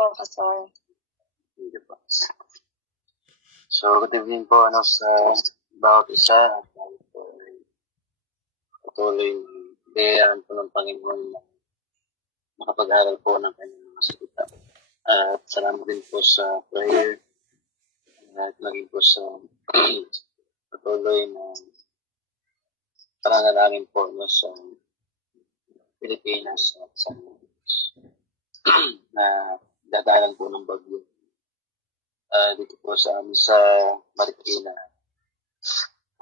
po, Pastor. Hindi po. So, good evening po sa bawat isa. At po ay patuloy biyayaan po ng Panginoon na makapag-aral po ng kanyang mga salita. At salamat din po sa prayer at maging po sa patuloy na parangalangin po sa Pilipinas at sa na dadalan po ng bagyo. Dito po sa amin sa Marikina,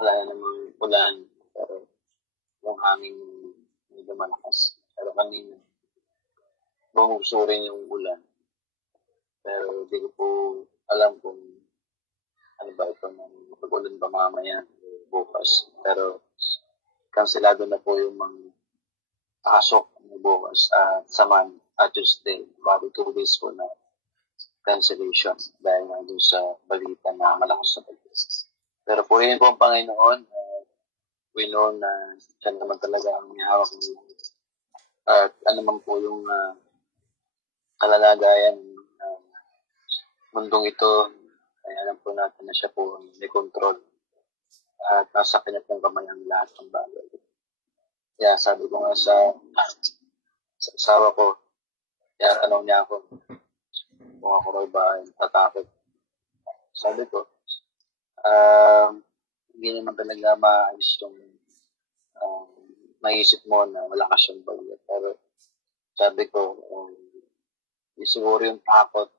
wala namang ulan, pero yung hangin medyo malakas. Pero kanina, bumugso rin yung ulan. Pero di ko po alam kung ano ba ito, mag-ulan ba mamaya bukas. Pero kanselado na po yung mga pasok bukas sa Tuesday. Bali 2 days po na cancellation dahil nga doon sa balita na malakas na bagyo. Pero purihin po ang Panginoon. We know na siya naman talaga ang may hawak ng at ano man po yung kalalagayan ng mundong ito, ay alam po natin na siya po may control at nasa kanya pong kamay ang lahat ng bagay. Kaya sabi ko nga sa asawa ko, kaya tanong niya ako kung ako raw ba ay tatakot. Sabi ko, hindi naman talaga maayos yung naisip mo na wala ka siyang bagay. Pero sabi ko, siguro yung takot,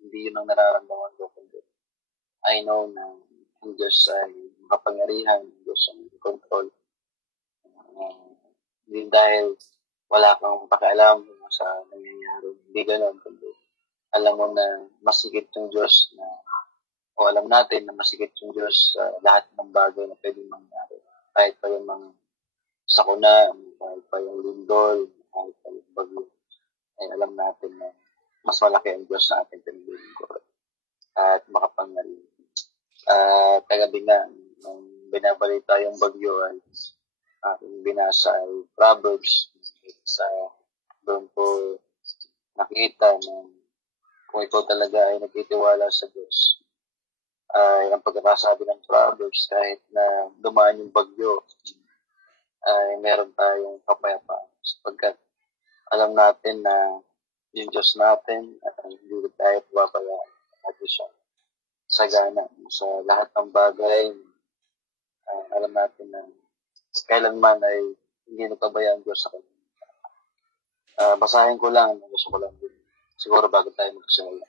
hindi yun ang nararamdaman ko. I know na ang Diyos ay makapangyarihan, ang Diyos ang control. Hindi dahil wala kang pakialam sa nangyayari. Hindi ganun. Alam mo na masigit yung Diyos o alam natin na masigit yung Diyos sa lahat ng bagay na pwedeng mangyari. Kahit pa yung mga sakuna, kahit pa yung lindol, kahit pa yung bagyo, ay alam natin na mas malaki ang Diyos sa ating pinaglilingkod at makapangyarihan. Kagabi nga, nung binabalita yung bagyo ay aking binasa ay Proverbs. Doon po nakita na kung ikaw talaga ay nagtitiwala sa Diyos, ay ang pagkakasabi ng Proverbs, kahit na dumaan yung bagyo, ay meron tayong kapayapaan. Sapagkat alam natin na yung Diyos natin ay hindi tayo pababayaan natin siya sagana sa lahat ng bagay. Alam natin na kailanman ay hindi nagpabayaan Diyos sa kanya. Basahin ko lang, gusto ko lang din. Siguro bago tayo magsimula.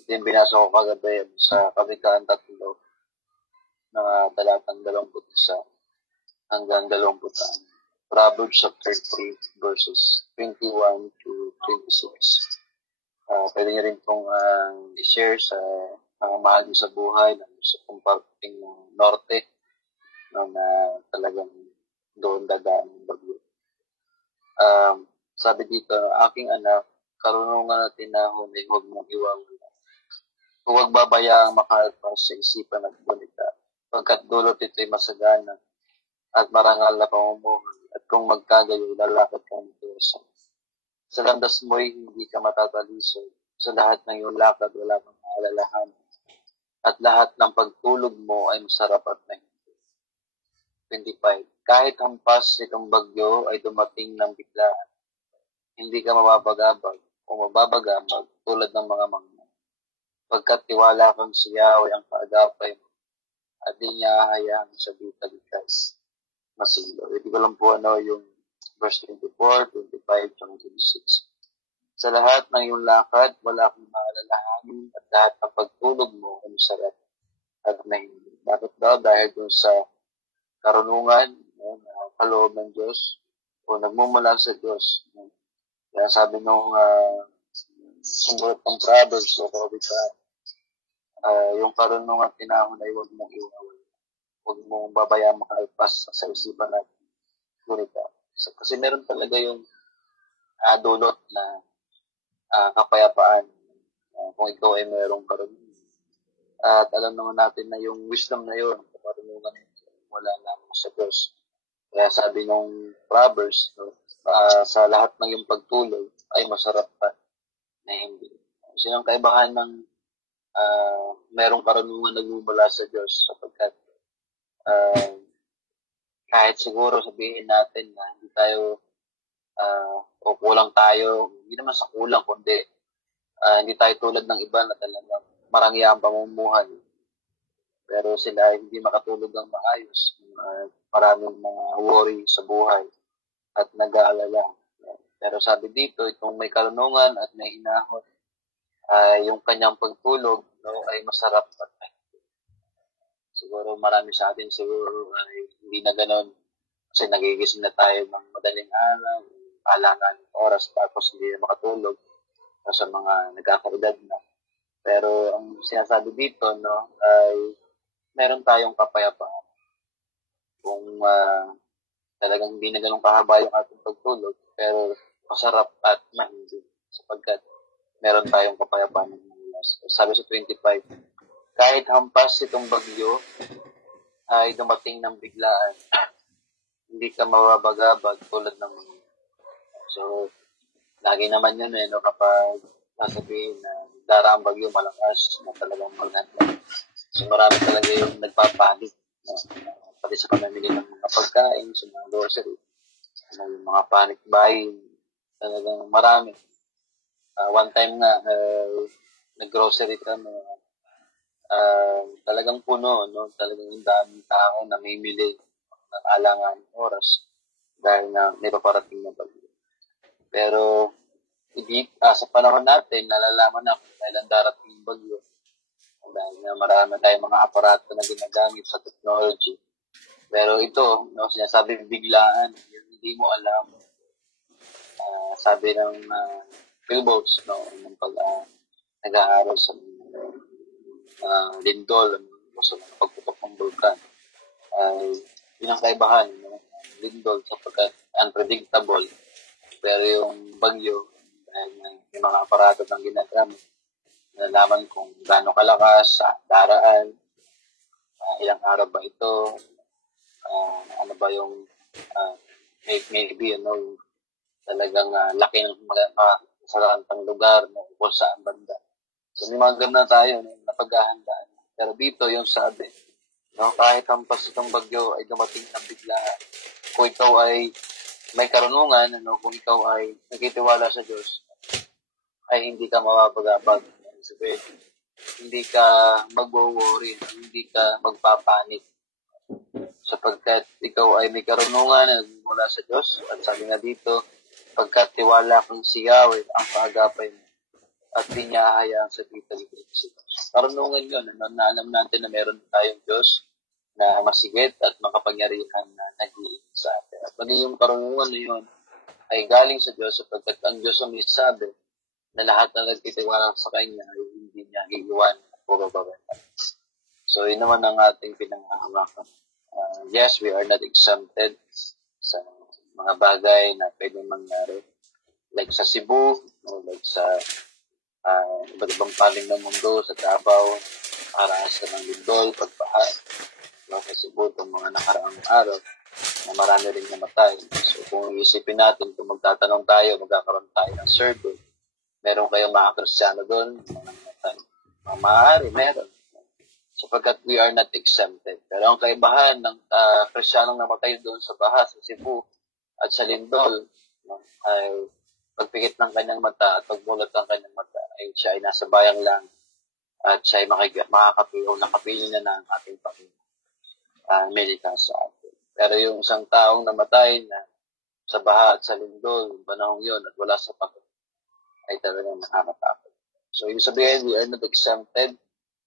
Ito yung binasa ko kagabi sa Kawikaan 3, mga talatang 21 hanggang 20. Proverbs chapter 3, verses 21 to 26. Pwede niyo rin pong i-share sa mga mahal sa buhay sa parting norte na talagang doon dadaan ng bagyo. Sabi dito, aking anak, karunungan at tinahon ay huwag mong iwawala. Huwag babayaang makalpas sa isipan at balita, pagkat dulot ito'y masagana at marangal na pamumuhay, at kung magkagayo, lalakad ka ng Diyos. Sa landas mo'y hindi ka matatalisod, sa lahat ng iyong lakad wala kang maalalahan, at lahat ng pagtulog mo ay masarap at mahindi. 25. Kahit hampas itong bagyo ay dumating ng biglaan, hindi ka mababagabag o mababagabag tulad ng mga mangna. Pagkat tiwala kang si Yahweh ang kaagapay mo, at di niya hayaan sa bitag-ikas masilo. Hindi ko lang po yung verse 24, 25, 26. Sa lahat ng iyong lakad, wala kang maalalahanin, at lahat ng pagtulog mo ay masarap at mahindi. Bakit daw? Dahil dun sa karunungan, kaloob ng Diyos, o nagmumula sa Diyos. Kaya sabi nung sumulat ng Proverbs o Kawikaan, yung karunungan tinahon ay huwag mong iwawala. Huwag mong babayaan makalpas sa isipan natin. Ngunit kasi meron talaga yung dulot na kapayapaan kung ikaw ay mayroong karunungan. At alam naman natin na yung wisdom na yun, karunungan wala lamang sa Diyos. Kaya sabi nung Proverbs, sa lahat ng yung pagtulog ay masarap pa na hindi. So, yung kaibahan ng merong karunungan nagmumula sa Diyos sapagkat kahit siguro sabihin natin na hindi tayo o kulang tayo, hindi naman sa kulang, kundi hindi tayo tulad ng iba na talagang marangya ang pamumuhay. Pero sila hindi makatulog ng maayos. Maraming mga worry sa buhay at nag-aalala. Pero sabi dito, itong may karunungan at may hinahon, yung kanyang pagtulog ay masarap at siguro marami sa atin siguro ay hindi na gano'n kasi nagigising na tayo ng madaling araw, alangan oras tapos hindi na makatulog sa mga nagkakaedad na. Pero ang sinasabi dito ay meron tayong kapayapaan. Kung talagang hindi na ganun kahaba yung ating pagtulog, pero masarap at mahindi sapagkat meron tayong kapayapaan ng Diyos. Sabi sa 25, kahit hampas itong bagyo ay dumating ng biglaan, hindi ka mababagabag tulad ng mga. So, lagi naman yun kapag sasabihin na daraang bagyo malakas na talagang maganda. So, marami talaga yung nagpapanik. Pati sa pamamili ng mga pagkain, sa mga grocery, yung mga panic buying, talagang marami. One time nga, nag-grocery kami, talagang puno, talagang yung daming tao na mamimili ng alangan oras dahil na may paparating na bagyo. Pero, sa panahon natin, nalalaman na kung kailan darating yung bagyo. Dahil na marami tayong mga aparato na ginagamit sa technology. Pero ito, sinasabi biglaan, yung hindi mo alam. Sabi ng Philboats, ng nag-aaral sa lindol, sa pagputok ng vulkan. Yun ang kaibahan, lindol sapagkat unpredictable. Pero yung bagyo, dahil may mga aparato ng ginagamit, nalaman kung gaano kalakas, daraan, ilang araw ba ito, ano ba yung maybe talagang laki ng masarantang lugar kung saan banda. So may mga ganun na tayo napaghahandaan. Pero dito yung sabi, kahit hampas itong bagyo ay dumating ng biglaan. Kung ikaw ay may karunungan, kung ikaw ay nagtitiwala sa Diyos, ay hindi ka mababagabag. Sabihin, hindi ka mag-worry, hindi ka magpapanik. Sapagkat ikaw ay may karunungan na mula sa Diyos. At sabi nga dito, pagkat tiwala kang si Yahweh ang paagapay mo at di niya hayaan sa pitag-itag sila. Karunungan yun, na alam natin na meron tayong Diyos na masigit at makapangyarihan na nag-iingat sa atin. At maging yung karunungan na yun ay galing sa Diyos sapagkat ang Diyos ang sabi na lahat na nagtitiwala sa Kanya ay hindi niya iiwan at pumababayan. So, yun naman ang ating pinanghahawakan. Yes, we are not exempted sa mga bagay na pwedeng mangyari. Like sa Cebu, like sa iba't ibang paling ng mundo, sa Davao, paraas ng lindol, pagbaha. Sa Cebu, itong mga nakaraang araw, na marami rin namatay. So, kung iisipin natin, kung magtatanong tayo, magkakaroon tayo ng survey, meron kayong mga Kristiyano doon, mga namatay. Maaari, meron. Sapagkat we are not exempted. Pero ang kaibahan ng Kristiyanong namatay doon sa baha, sa Cebu, at sa lindol, ay pagpikit ng kanyang mata at pagmulat ng kanyang mata, ay siya ay nasa bayang lang at siya ay makakapiyo, nakapili na ng ating Panginoon. Meditas sa atin. Pero yung isang taong namatay na sa baha at sa lindol, panahong yun, at wala sa Panginoon, ay talagang nakakatakot. So, yung sabihin, we are not exempted,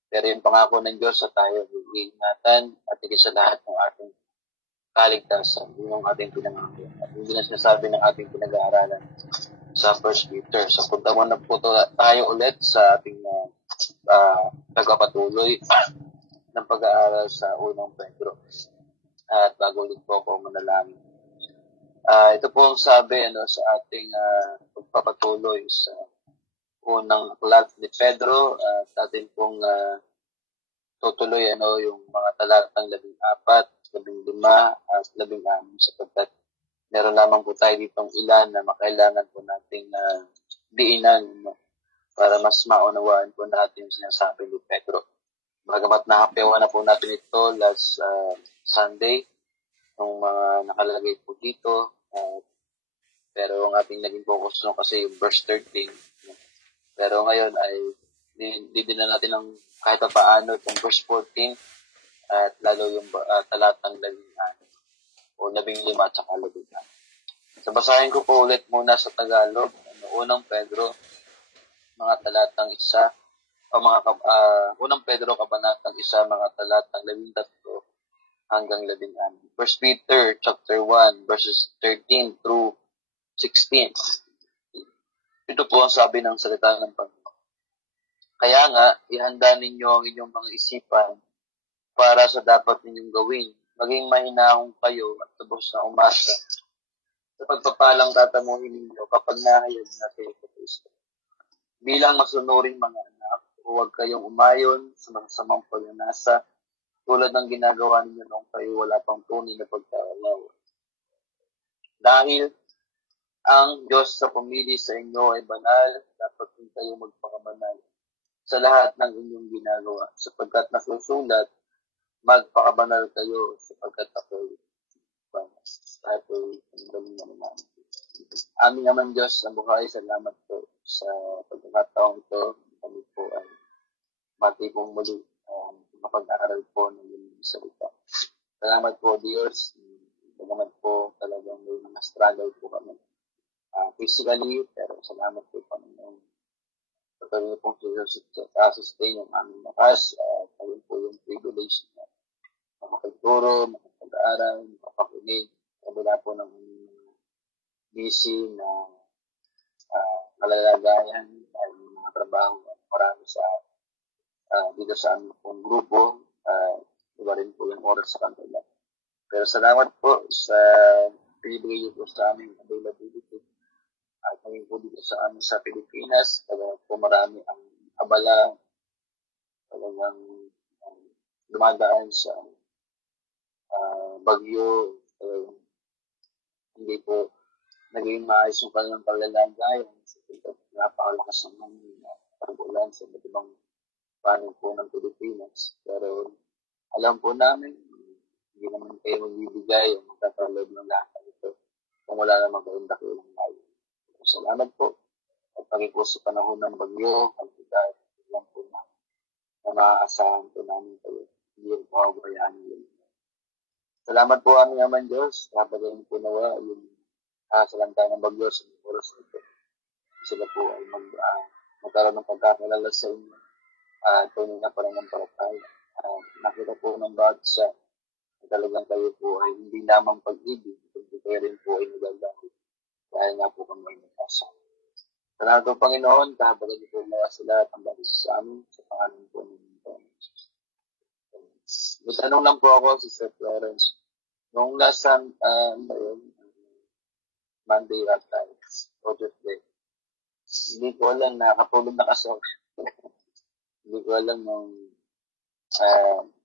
pero yung pangako ng Diyos sa tayo, iingatan at higit sa lahat ng ating kaligtasan, yun ang ating pinangako. At hindi na sinasabi ng ating pinag-aaralan sa 1 Peter. So, punta mo na po tayo ulit sa ating pagpapatuloy ng pag-aaral sa unang Pedro. At bago ulit po ako manalangin. Ito po ang sabi sa ating pagpapatuloy sa unang aklat ni Pedro at atin pong tutuloy yung mga talatang 14, 15 at 16 sapagkat meron lamang po tayo ditong ilan na makailangan po nating diinan para mas maunawaan po natin yung sinasabi ni Pedro. Bagamat nakapewa na po natin ito last Sunday, yung mga nakalagay po dito, pero ang ating naging focus no, kasi yung verse 13. Pero ngayon ay hindi din na natin ng kahit paano itong verse 14 at lalo yung talatang 15 o 15 at saka 16. So basahin ko po ulit muna sa Tagalog. Unang Pedro, mga talatang 1, o Unang Pedro, kabanatang 1, mga talatang 13 hanggang 16. First Peter, chapter 1, verses 13 through 16. Ito po ang sabi ng salita ng Panginoon. Kaya nga, ihanda ninyo ang inyong mga isipan para sa dapat ninyong gawin. Maging mahinahong kayo at lubos na umasa sa pagpapalang tatamuhin ninyo kapag nahayag na kayo sa Kristo. Bilang masunuring mga anak, huwag kayong umayon sa masasamang pagnanasa tulad ng ginagawa ninyo nung kayo wala pang tunay na pagkakalaw. Dahil ang Diyos sa pumili sa inyo ay banal, dapat din kayo magpakabanal sa lahat ng inyong ginagawa, sapagkat nasusulat, magpakabanal kayo sapagkat ako'y banal. Ako'y ang naman. Aming naman Diyos, ang buhay, salamat po sa pagkakataong ito. Kami po ay matipong muli mapag-aaral po ng inyong salita. Salamat po, Diyos. Salamat po talagang may mga struggle po kami. Physically, pero salamat po Panginoon. Pagkali niyo pong sustain yung aming lakas at ayun po yung privilege na makapagturo, makapag-aaral, makapakinig, kabila po ng busy na kalalagayan dahil mga trabaho marami sa dito sa aming pong grupo, iba rin po yung oras sa kanila. Pero salamat po sa pinibigay po sa aming availability. At kami po dito sa amin sa Pilipinas, talagang po marami ang abala, talagang dumadaan sa bagyo, hindi po naging maayos yung kanilang paglalagayan. Napakalakas naman yung pag-ulan sa iba't ibang panig po ng Pilipinas. Pero alam po namin, hindi naman kayo magbibigay o magkakalob ng lahat ito kung wala naman kayong dakilang layo. Salamat po. At pagin po sa panahon ng bagyo, at lang po na maaasahan po namin kayo. Hindi po kawabayaan nyo. Salamat po aming naman Diyos. Kapagayin po nawa yung salanta ng bagyo sa mga oras nito. Sila po ay magkaroon ng pagkakalala sa inyo. Tunay na parang ng paratay. Nakita po ng bawat isa na talagang kayo po ay hindi lamang pag-ibig, kundi kayo rin po ay nagagawin. Dahil nga po kami ay nagkasa. Salamat po Panginoon, kahabagan niyo po mga sila at ang bagay sa amin sa pangalan po ng Jesus. May tanong lang po ako, Sister Florence. Noong last Monday at o Tuesday, hindi ko alam, nakapulog na kasi ako. Hindi ko alam nung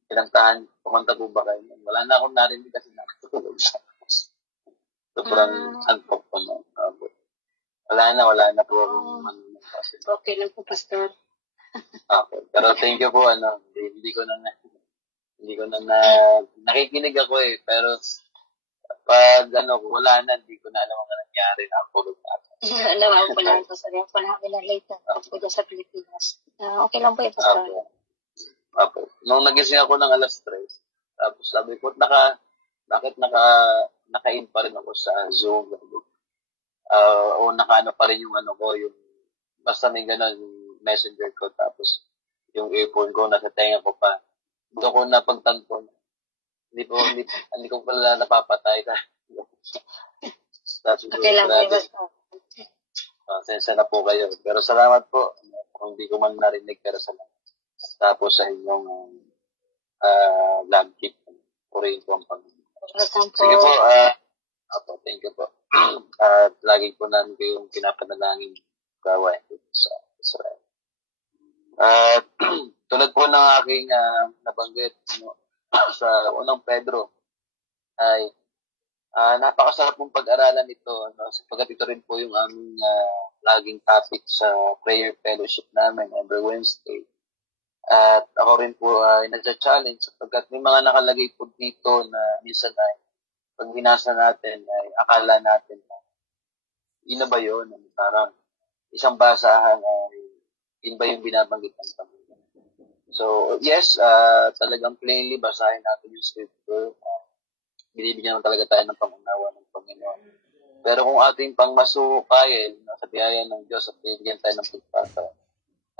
pinagtahan, pumunta po ba kayo? Wala na akong narinig kasi nakatulog na. Sobrang antok po na. Wala na po akong okay lang po, Pastor. Okay. Pero thank you po, hindi ko na nakikinig ako pero pag wala na, hindi ko na alam ang nangyari na pulog na ako. Alam ko lang po, Pastor. Yung panahon na later po dyan sa Pilipinas. Okay lang po yung Pastor. Okay. Nung nagising ako ng alas 3, tapos sabi ko, bakit naka-in pa rin ako sa Zoom? O naka-ano pa rin yung yung basta may gano'n yung messenger ko, tapos yung earphone ko nasa tenga ko pa. Doon ko napagtanto. Hindi ko pala napapatay. Tapos okay lang po. Sensya na po kayo. Pero salamat po. Kung hindi ko man narinig, pero salamat. Tapos sa inyong love gift. Purihin ko ang Panginoon. Sige po. Thank you po. At lagi po namin kayong pinapanalangin gawain sa Israel. Tulad po ng aking nabanggit sa unang Pedro ay Napakasarap pong pag-aralan ito, no? Sapagkat ito rin po yung aming laging topic sa prayer fellowship namin every Wednesday. At ako rin po ay nagsa-challenge sapagkat may mga nakalagay po dito na minsan ay pag binasa natin ay akala natin na yun ba yun? Parang isang basahan ay yun ba yung binabanggit ng Panginoon? So, yes, talagang plainly basahin natin yung scripture. Binibigyan naman talaga tayo ng pangunawa ng Panginoon. Pero kung ating pangmasukayin, sa biyaya ng Diyos at binibigyan tayo ng pagpata,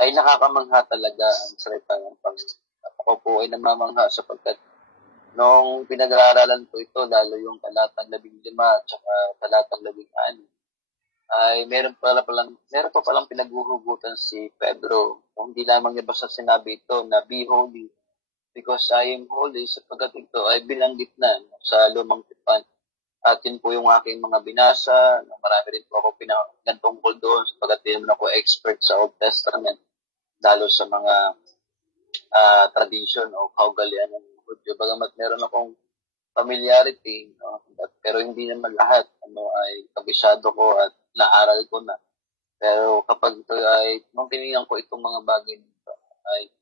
ay nakakamangha talaga ang salita ng Panginoon. At ako po ay namamangha sapagkat noong pinag-aaralan ko ito, lalo yung talatang 15 at saka talatang 16, ay meron pa palang pinaghuhugutan si Pedro. Kung hindi lamang niya basta sinabi ito na be holy because I am holy, sapagkat ito ay binanggit na sa Lumang Tipan. At yun po yung aking mga binasa. Marami rin po ako pinakinggan tungkol doon sapagkat din naman ako expert sa Old Testament, lalo sa mga tradition o kaugalian ng Hudyo. Bagamat meron akong familiarity, no? Pero hindi naman lahat ay kabisado ko at naaral ko na. Pero kapag ito ay, nung tinignan ko itong mga bagay nito, ay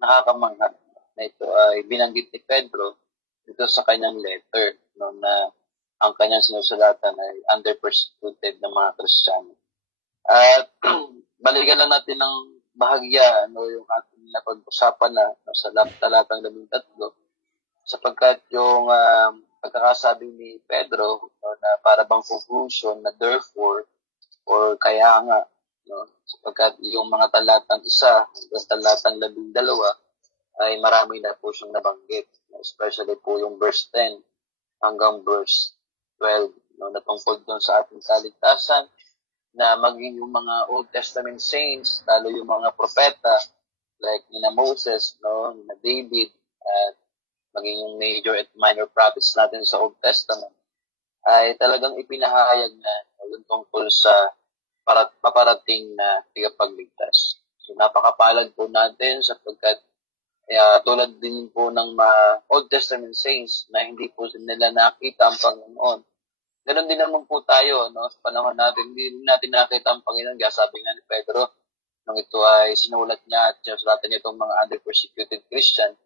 nakakamangha na ito ay binanggit ni Pedro dito sa kanyang letter, no, na ang kanyang sinusulatan ay under persecuted ng mga Kristiyano. At balikan lang natin ng bahagya yung ating napag-usapan na sa talatang 13, sapagkat yung pagkakasabi ni Pedro na para bang conclusion na therefore or kaya nga, sapagkat yung mga talatang 1 hanggang talatang 12 ay marami na po siyang nabanggit, especially po yung verse 10 hanggang verse 12, na tungkol doon sa ating kaligtasan, na maging yung mga Old Testament saints, lalo yung mga propeta, like nina Moses, nina David, at maging yung major at minor prophets natin sa Old Testament, ay talagang ipinahayag na yung tungkol sa paparating na tigapagligtas. So napakapalad po natin sapagkat tulad din po ng mga Old Testament saints na hindi po nila nakita ang Panginoon. Ganon din naman po tayo, sa panahon natin, hindi natin nakita ang Panginoon. Kaya sabi nga ni Pedro, nung ito ay sinulat niya at sinusulatan niya itong mga under persecuted Christian,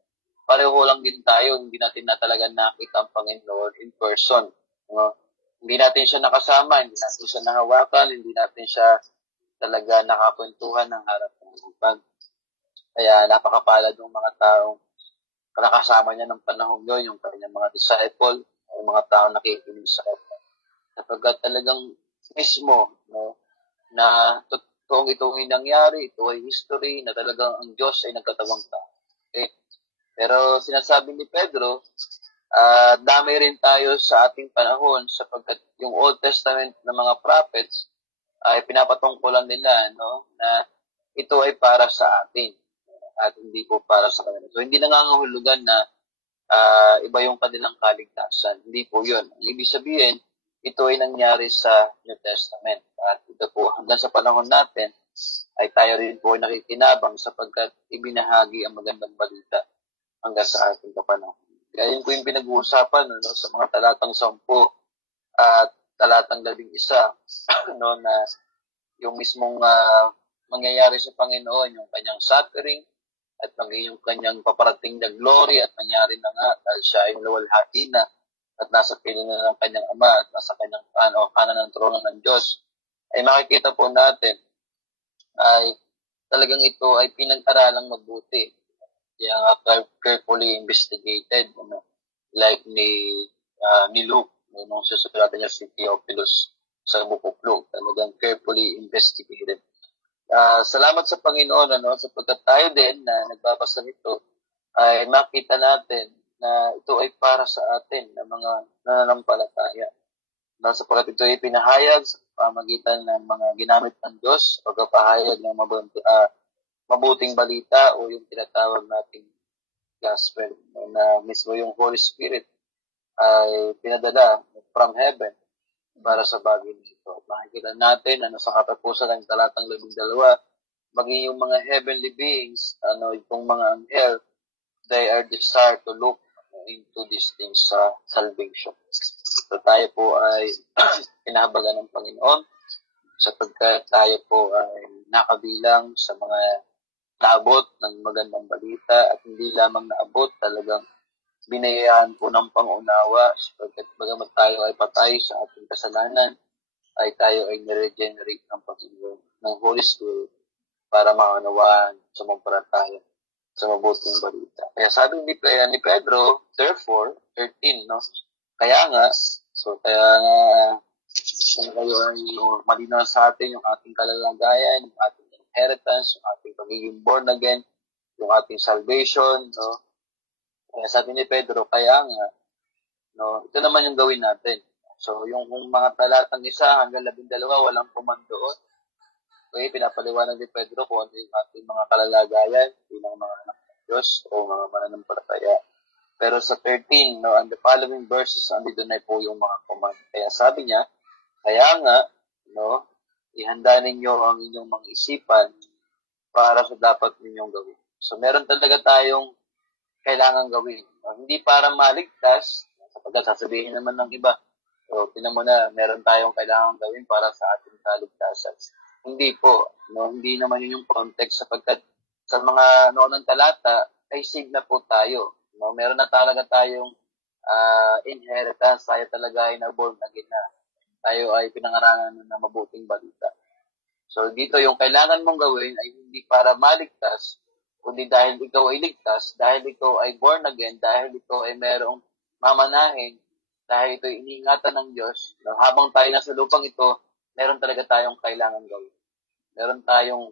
pareho lang din tayo, hindi natin na talaga nakita ang Panginoon in person. Hindi natin siya nakasama, hindi natin siya nahawakan, hindi natin siya talaga nakakwentuhan ng harap ng harapan. Kaya napakapalad ng mga taong nakasama niya ng panahon yun, yung kanyang mga disciple, yung mga taong nakikinig sa kanya. Sapagkat talagang mismo, na totoong itong nangyari, ito ay history, na talagang ang Diyos ay nagkatawang tao. Okay? Pero sinasabi ni Pedro, dami rin tayo sa ating panahon sapagkat yung Old Testament na mga prophets ay pinapatungkulan nila, na ito ay para sa atin at hindi po para sa kanila. So, hindi nangangahulugan na iba yung kanilang kaligtasan. Hindi po yun. Ibig sabihin, ito ay nangyari sa New Testament. At ito po, hanggang sa panahon natin, ay tayo rin po nakikinabang sapagkat ibinahagi ang magandang balita hanggang sa ating kapanahon. Kaya yun po yung pinag-uusapan sa mga talatang 10 at talatang 11, na yung mismong mangyayari sa Panginoon, yung kanyang suffering, at maging yung kanyang paparating na glory at nangyari na nga dahil siya ay luwalhati na at nasa piling na ng kanyang ama at nasa kanyang kanan ng trono ng Diyos, ay makikita po natin ay talagang ito ay pinag-aralang mabuti. Kaya carefully investigated, like ni Luke, nung susulatan niya si Theophilus sa Book of Luke, talagang carefully investigated. Salamat sa Panginoon, sapagkat tayo din na nagbabasa nito ay makita natin na ito ay para sa atin na mga nananampalataya. Sapagkat ito ay pinahayag sa pamagitan ng mga ginamit ng Diyos, pagpapahayag ng mabuting balita o yung tinatawag nating gospel, na mismo yung Holy Spirit ay pinadala from heaven para sa bagay nito. Makikita natin sa katapusan ng talatang 12, maging yung mga heavenly beings, itong mga anghel, they are desired to look into these things sa salvation. So tayo po ay pinahabagan ng Panginoon sapagkat tayo po ay nakabilang sa mga naabot ng magandang balita at hindi lamang naabot, talagang binayaan po ng pangunawa sapagkat bagamat tayo ay patay sa ating kasalanan, ay tayo ay niregenerate ng Panginoon, ng Holy Spirit para maunawaan sa tayo sa mabuting balita. Kaya sabi ni Pedro, therefore, 13, no? Kaya nga, kung kayo ay malinaw sa atin yung ating kalalagayan, yung ating inheritance, yung ating pagiging born again, yung ating salvation, no? Kaya sabi ni Pedro, kaya nga, no, ito naman yung gawin natin. So, yung mga talatang 1 hanggang 12, walang command doon. Okay, pinapaliwanag ni Pedro kung ano yung ating mga kalalagayan bilang mga anak ng Diyos o mga mananampalataya. Pero sa 13, no, and the following verses, andito na po yung mga command. Kaya sabi niya, kaya nga, no, ihanda ninyo ang inyong mga isipan para sa dapat ninyong gawin. So, meron talaga tayong kailangan gawin. No? Hindi para maligtas, sapagkat sasabihin naman ng iba, so, tinan mo na, meron tayong kailangan gawin para sa ating kaligtasan. Hindi po. No? Hindi naman yun yung context sapagkat sa mga noon ng talata, ay save na po tayo. No? Meron na talaga tayong inheritance. Tayo talaga ay na-born again na. Tayo ay pinangaralan ng mabuting balita. So, dito yung kailangan mong gawin ay hindi para maligtas, kundi dahil ikaw ay ligtas, dahil ikaw ay born again, dahil ikaw ay merong mamanahin, dahil ito ay iniingatan ng Diyos. No? Habang tayo nasa lupang ito, meron talaga tayong kailangan gawin. Meron tayong,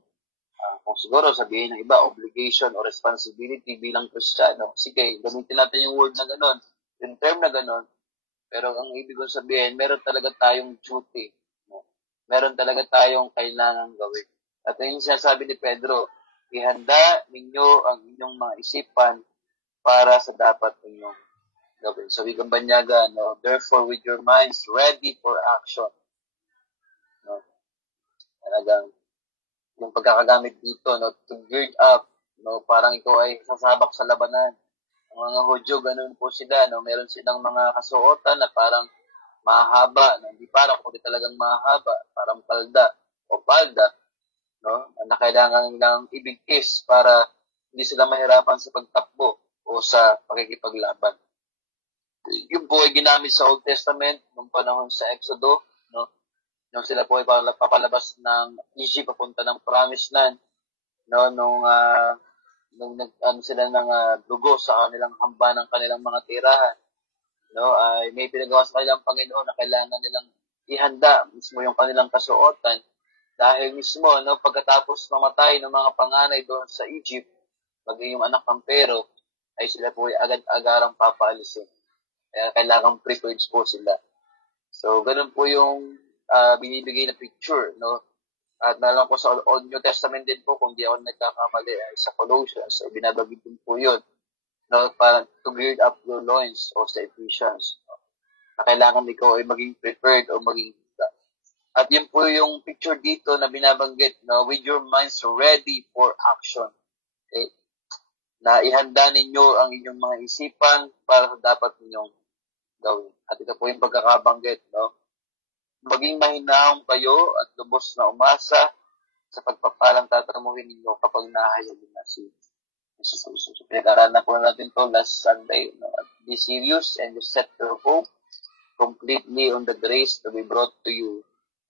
kung siguro sabihin ng iba, obligation or responsibility bilang Kristiyano. Sige, gamitin natin yung word na gano'n, yung term na gano'n. Pero ang ibig kong sabihin, meron talaga tayong duty. No? Meron talaga tayong kailangan gawin. At yung sinasabi ni Pedro, ihanda ninyo ang inyong mga isipan para sa dapat ninyong gawin. So, Wikang Banyaga, no? Therefore, with your minds ready for action. No? Talagang yung pagkakagamit dito, no? To gird up, no? Parang ikaw ay sasabak sa labanan. Ang mga Hudyo, ganun po sila, no? Meron silang mga kasuotan na parang mahaba, no? Hindi parang kundi talagang mahaba, parang palda o palda, no? Na kailangan nilang ibigkis para hindi sila mahirapan sa pagtakbo o sa pakikipaglaban. Yung po ay ginamit sa Old Testament nung panahon sa Exodo, no? Nung sila po ay papalabas ng Egypt papunta ng Promised Land, no? Nung sila ng dugo sa kanilang hamba ng kanilang mga tirahan, no? Ay may pinagawa sa kanilang Panginoon na kailangan nilang ihanda mismo yung kanilang kasuotan dahil mismo, no, pagkatapos mamatay ng mga panganay doon sa Egypt, maging yung anak ng Pero, ay sila po ay agad-agarang papaalisin. Kaya kailangan prepared po sila. So, ganun po yung binibigay na picture, no? At nalang ko sa Old New Testament din po, kung di ako nagkakamali, ay sa Colossians, ay binabagit din po yun, no? Para to gird up your loins, o sa Ephesians, no? Na kailangan ikaw ay maging prepared o maging handa. At yun po yung picture dito na binabanggit, no? With your minds ready for action. Okay? Na ihanda ninyo ang inyong mga isipan para sa dapat ninyong gawin. At ito po yung pagkakabanggit, no? Maging mahinahon kayo at lubos na umasa sa pagpapalang tatamuhin ninyo kapag nahayagin na si Jesus. So, pinag-aralan na po natin to last Sunday. No? Be serious and you set your hope completely on the grace to be brought to you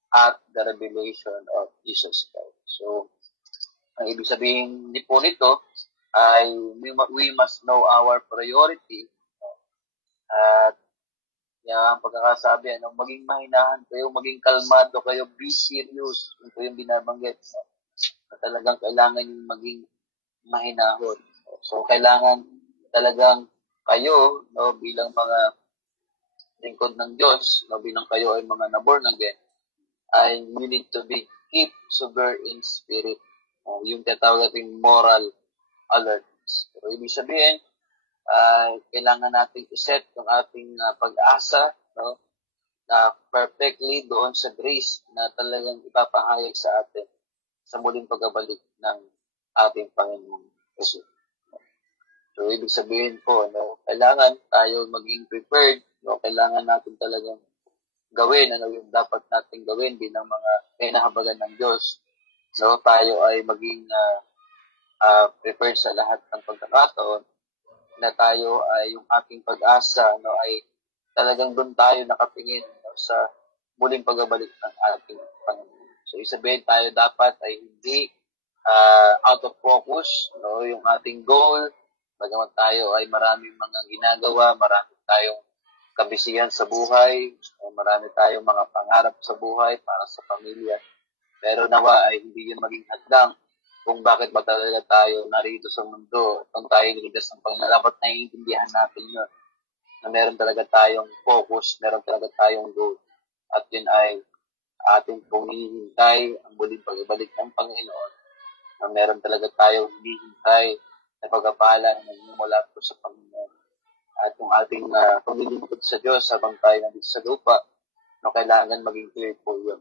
at the revelation of Jesus Christ. So, ang ibig sabihin po nito ay we must know our priority. No? At ang pagkakasabi, maging mahinahan kayo, maging kalmado kayo, be serious. Ito yung binabanggit. No? Na talagang kailangan yung maging mahinahon. So, kailangan talagang kayo, no, bilang mga lingkod ng Diyos, no, bilang kayo ay mga na-born again, ay you need to be keep sober in spirit. Yung tatawag natin moral alertness. So, ibig sabihin, kailangan natin iset yung ating pag-asa, no, na perfectly doon sa grace na talagang ipapahayag sa atin sa muling pagbabalik ng ating Panginoong Jesus. So, ibig sabihin po, no, kailangan tayo maging prepared, So, kailangan natin talagang gawin, ano yung dapat natin gawin bilang mga kinahabagan ng Diyos. So, tayo ay maging prepared sa lahat ng pagkakataon na tayo ay yung ating pag-asa, no, ay talagang doon tayo nakatingin, no, sa muling pagbabalik ng ating Panginoon. So, isabihin tayo dapat ay hindi out of focus, no, yung ating goal, bagamat tayo ay maraming mga ginagawa, marami tayong kabisihan sa buhay, marami tayong mga pangarap sa buhay para sa pamilya, pero nawa ay hindi yun maging hadlang kung bakit ba talaga tayo narito sa mundo, kung tayo niligtas ng Panginoon. Dapat naiintindihan natin yun, na meron talaga tayong focus, meron talaga tayong goal, at yun ay ating pong hinihintay ang muling pagbabalik ng Panginoon, na meron talaga tayong hinihintay na pagpapala na nagmumula po sa Panginoon. At yung ating paglilingkod sa Diyos habang tayo nandito sa lupa, no, kailangan maging clear po yun.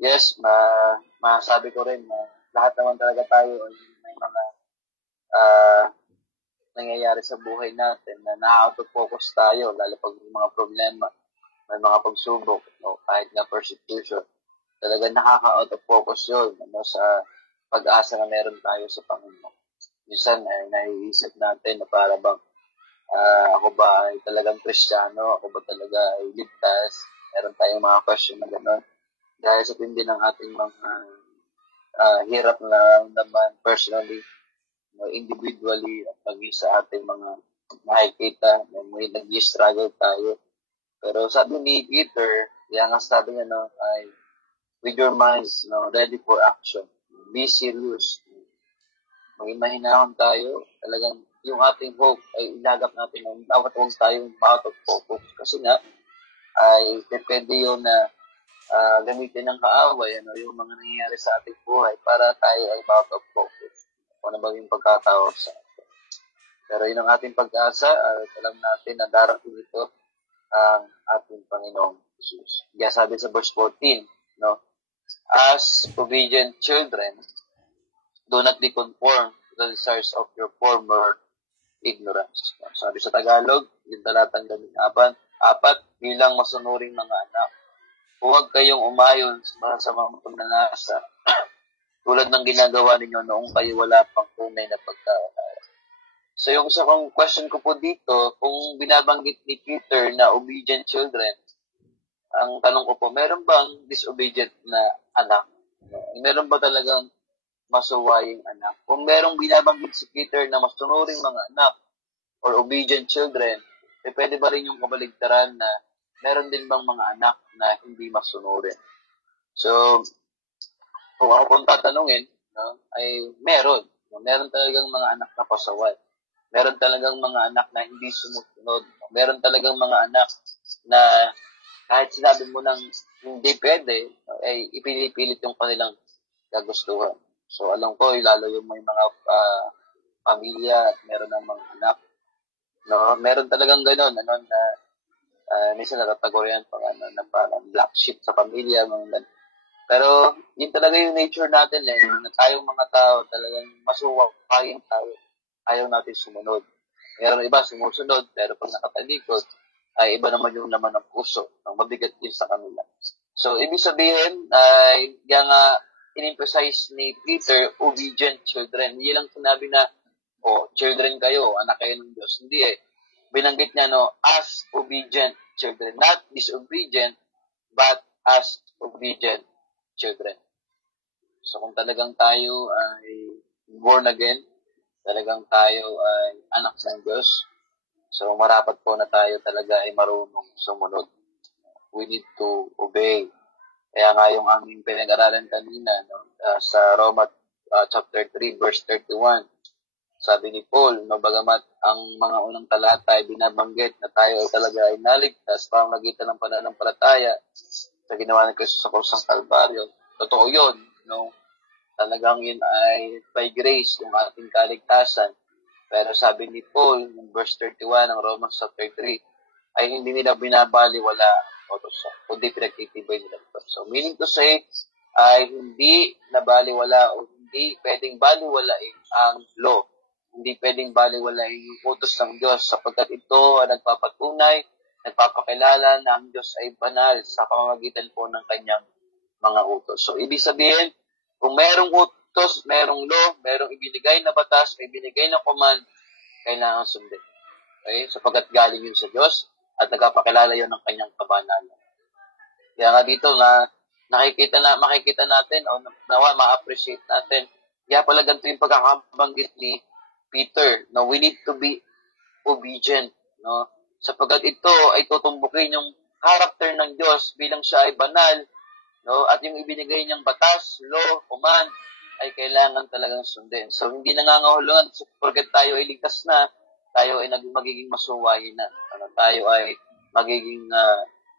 Yes, masabi ko rin na lahat naman talaga tayo ay may mga nangyayari sa buhay natin na na-out-of-focus tayo, lalo pag may mga problema, may mga pagsubok, no, kahit na persecution. Talagang nakaka-out-of-focus yun, ano, sa pag-asa na meron tayo sa Panginoon. Minsan ay naiisip natin na para bang ako ba ay talagang Kristiyano, ako ba talaga ay ligtas, meron tayong mga question na gano'n. Dahil sa tindi ng ating mga hirap na naman personally, individually, at maging sa ating mga nakikita, may nag-struggle tayo. Pero sabi ni Peter, kaya nga sabi niya, no, ay with your minds, no, ready for action. Be serious. Maging mahinahon tayo. Talagang yung ating hope ay ilagap natin. Dapat huwag tayong out of focus. Kasi nga, ay depende yun na gamitin ng kaaway, ano, yung mga nangyayari sa ating buhay para tayo ay out of focus. Kung ano ba yung pagkatawag sa atin. Pero yun ang ating pag-asa at alam natin na darating ito ang ating Panginoong Jesus. Kaya sabi sa verse 14, no, as obedient children, do not be conformed to the desires of your former ignorance. Sabi sa Tagalog, yung talatang 4, bilang masunuring mga anak, huwag kayong umayon sa mga pagnanasa tulad ng ginagawa ninyo noong kayo wala pang tunay na pagkakataon. So yung isa kong question ko po dito, kung binabanggit ni Peter na obedient children, ang tanong ko po, meron bang disobedient na anak? Meron ba talagang masuwaying anak? Kung merong binabanggit si Peter na masunuring mga anak or obedient children, pwede ba rin yung kabaligtaran na meron din bang mga anak na hindi masunurin? So, kung ako pong tatanungin, no, ay meron. Meron talagang mga anak na pasaway. Meron talagang mga anak na hindi sumusunod. Meron talagang mga anak na kahit sinabi mo nang hindi pwede, ay ipinipilit yung kanilang kagustuhan. So, alam ko, lalo yung may mga pamilya at meron ng mga anak. No, meron talagang gano'n, ano, na minsan natatago yan pang na parang black sheep sa pamilya, mga gano'n. Pero, yun talaga yung nature natin na tayong mga tao talagang masuwakayin tayo. Ayaw natin sumunod. Meron iba sumusunod, pero pag nakatalikod, ay iba naman yung laman ng puso. Ang mabigat din sa kanila. So, ibig sabihin, ay nga in-emphasize ni Peter, obedient children. Hindi lang sinabi na, children kayo, anak kayo ng Diyos. Hindi binanggit niya, no, as obedient children. Not disobedient, but as obedient children. So, kung talagang tayo ay born again, talagang tayo ay anak ng Diyos, so marapat po na tayo talaga ay marunong sumunod. We need to obey. Kaya nga yung aming pinag-aralan kanina, no, sa Roma chapter 3, verse 31, sabi ni Paul, no, bagamat ang mga unang talata ay binabanggit na tayo ay talaga ay naligtas pamamagitan ng pananampalataya sa ginawa ng Kristo sa krus ng Kalbaryo. Totoo yun, no? Talagang yun ay by grace yung ating kaligtasan. Pero sabi ni Paul, in verse 31 ng Romans chapter 3, ay hindi nila binabaliwala kundi pinagtitibay nila. So, meaning to say, ay hindi nabaliwala o hindi pwedeng baliwalain ang law hindi pwedeng baliwalain yung utos ng Diyos sapagkat ito ang nagpapatunay, nagpapakilala na ang Diyos ay banal sa pamamagitan po ng kanyang mga utos. So, ibig sabihin, kung merong utos, merong law, merong ibinigay na batas, may binigay na command, kailangan sundin. Okay? Sapagkat galing yun sa Diyos at nagpapakilala yun ng kanyang kabanalan. Kaya nga dito na makikita natin o nawa ma-appreciate natin. Kaya pala ganito yung pagkakabanggit ni Peter, no, we need to be obedient, no? Sapagkat ito ay tutumbukin yung character ng Diyos bilang siya ay banal, no? At yung ibinigay niyang batas, law, command ay kailangan talagang sundin. So hindi nangangahulugan sapagkat tayo ay ligtas na, tayo ay magiging masuwayin na. Ano, tayo ay magiging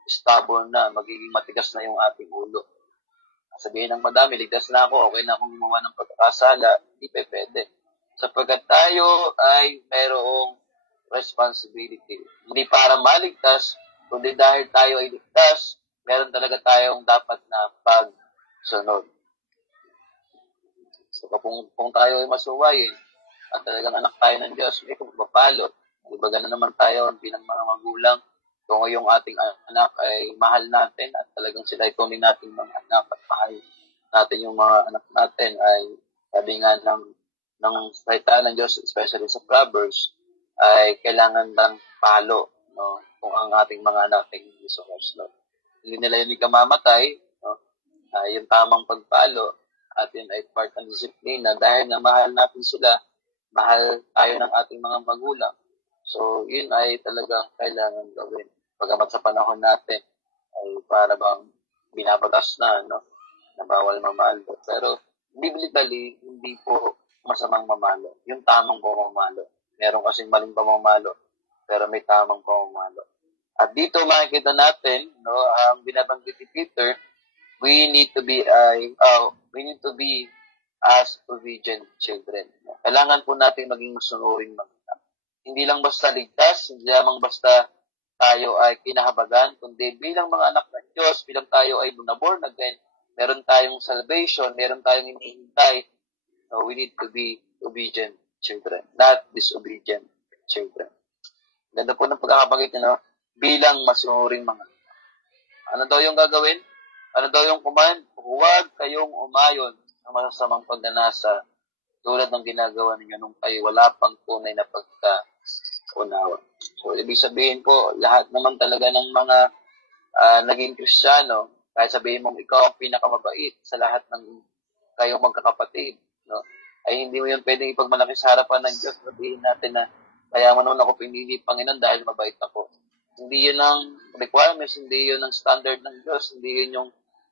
stubborn na, magiging matigas na yung ating ulo. Sabihin ng madami, ligtas na ako, okay na akong gumawa ng pagkakasala, hindi pa pwede. Sapagkat tayo ay mayroong responsibility. Hindi para maligtas, kundi dahil tayo ay ligtas, meron talaga tayong dapat na pagsunod. So kung tayo ay masuwayin, at talagang anak tayo ng Diyos, may pagpapalot. Diba gano'n naman tayo bilang mga magulang, kung yung ating anak ay mahal natin at talagang sila ay tunin natin mga anak at mahal natin yung mga anak natin ay sabi nga ng salita ng Diyos, especially sa Proverbs, ay kailangan ng palo, no? Kung ang ating mga anak ay hindi sumusunod. Hindi nila yun ikamamatay, no? Yung tamang pagpalo, at yun ay part ng disiplina. Dahil nga mahal natin sila, mahal tayo ng ating mga magulang. So, yun ay talagang kailangan gawin. Pagamat sa panahon natin, ay para bang binabatas na, no? Na bawal mamalo. Pero, biblically, hindi po masamang mamalo. Yung tamang pamamalo. Meron kasing maling pamamalo, pero may tamang pamamalo. At dito makikita natin, no, ang binabanggit ni Peter, we need to be as obedient children. Kailangan po natin maging masunuring mga anak. Hindi lang basta ligtas, hindi lamang basta tayo ay kinahabagan, kundi bilang mga anak ng Diyos, bilang tayo ay born again, meron tayong salvation, meron tayong hinihintay. So we need to be obedient children, not disobedient children. Ganda po ng pagkakabanggit niya, no? Bilang masunuring mga anak. Ano daw yung gagawin? Ano daw yung command? Huwag kayong umayon sa masasamang pagnanasa tulad ng ginagawa ninyo nung kayo wala pang tunay na pagkaunawa. So, ibig sabihin po, lahat naman talaga ng mga naging Kristiyano, kahit sabihin mong ikaw ang pinakamabait sa lahat ng kayong magkakapatid, no? Ay hindi mo yun pwedeng ipagmalaki sa harapan ng Diyos. Sabihin natin na kaya mo naman ako pinili, Panginoon, dahil mabait ako. Hindi yun ang requirements, hindi yun ang standard ng Diyos, hindi yun yung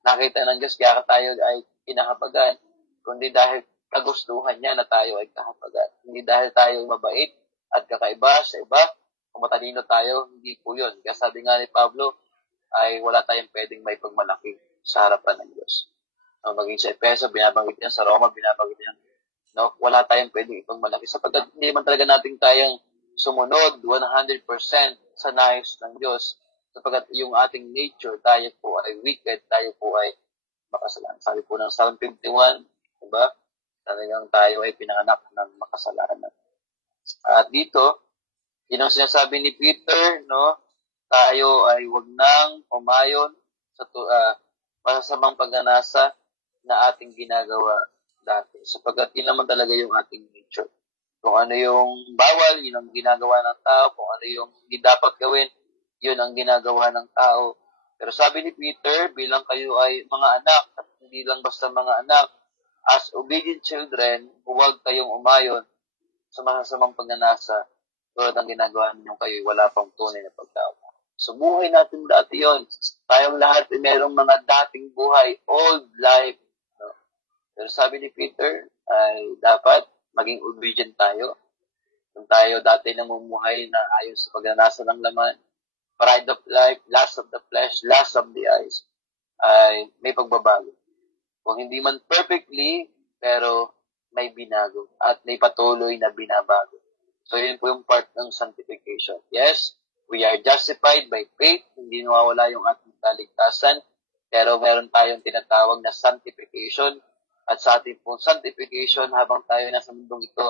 nakita ng Diyos, kaya tayo ay kinakapagan, kundi dahil kagustuhan niya na tayo ay kahapagan. Hindi dahil tayo mabait at kakaiba sa iba, kung matalino tayo, hindi po yun. Kaya sabi nga ni Pablo, ay wala tayong pwedeng may pagmalaki sa harapan ng Diyos. Maging sa Efeso, binabanggit niya, sa Roma, binabanggit niya, no? Wala tayong pwedeng ipagmalaki sapagkat hindi man talaga natin kayang sumunod 100% sa nais ng Diyos sapagkat yung ating nature, tayo po ay wicked, tayo po ay makasalanan. Sabi po ng Psalm 51, diba? Talagang tayo ay pinanganak ng makasalanan. At dito, yun ang sinasabi ni Peter, no? Tayo ay wag nang umayon sa masasamang pagnanasa na ating ginagawa dati. Sapagkat yun naman talaga yung ating nature. Kung ano yung bawal, yun ang ginagawa ng tao. Kung ano yung hindi dapat gawin, yun ang ginagawa ng tao. Pero sabi ni Peter, bilang kayo ay mga anak, at hindi lang basta mga anak, as obedient children, huwag kayong umayon sa masasamang pagnanasa tulad ng ginagawa ninyong kayo, wala pang tunay na pagtao. So, buhay natin dati yon. Tayong lahat ay merong mga dating buhay, old life. No? Pero sabi ni Peter, ay dapat maging obedient tayo. Kung tayo dati namumuhay na ayon sa pagnanasa ng laman, pride of life, lust of the flesh, lust of the eyes, ay may pagbabago. Kung hindi man perfectly, pero may binago at may patuloy na binabago. So, yun po yung part ng sanctification. Yes, we are justified by faith. Hindi nawawala yung ating kaligtasan. Pero meron tayong tinatawag na sanctification. At sa ating pong sanctification, habang tayo nasa mundong ito,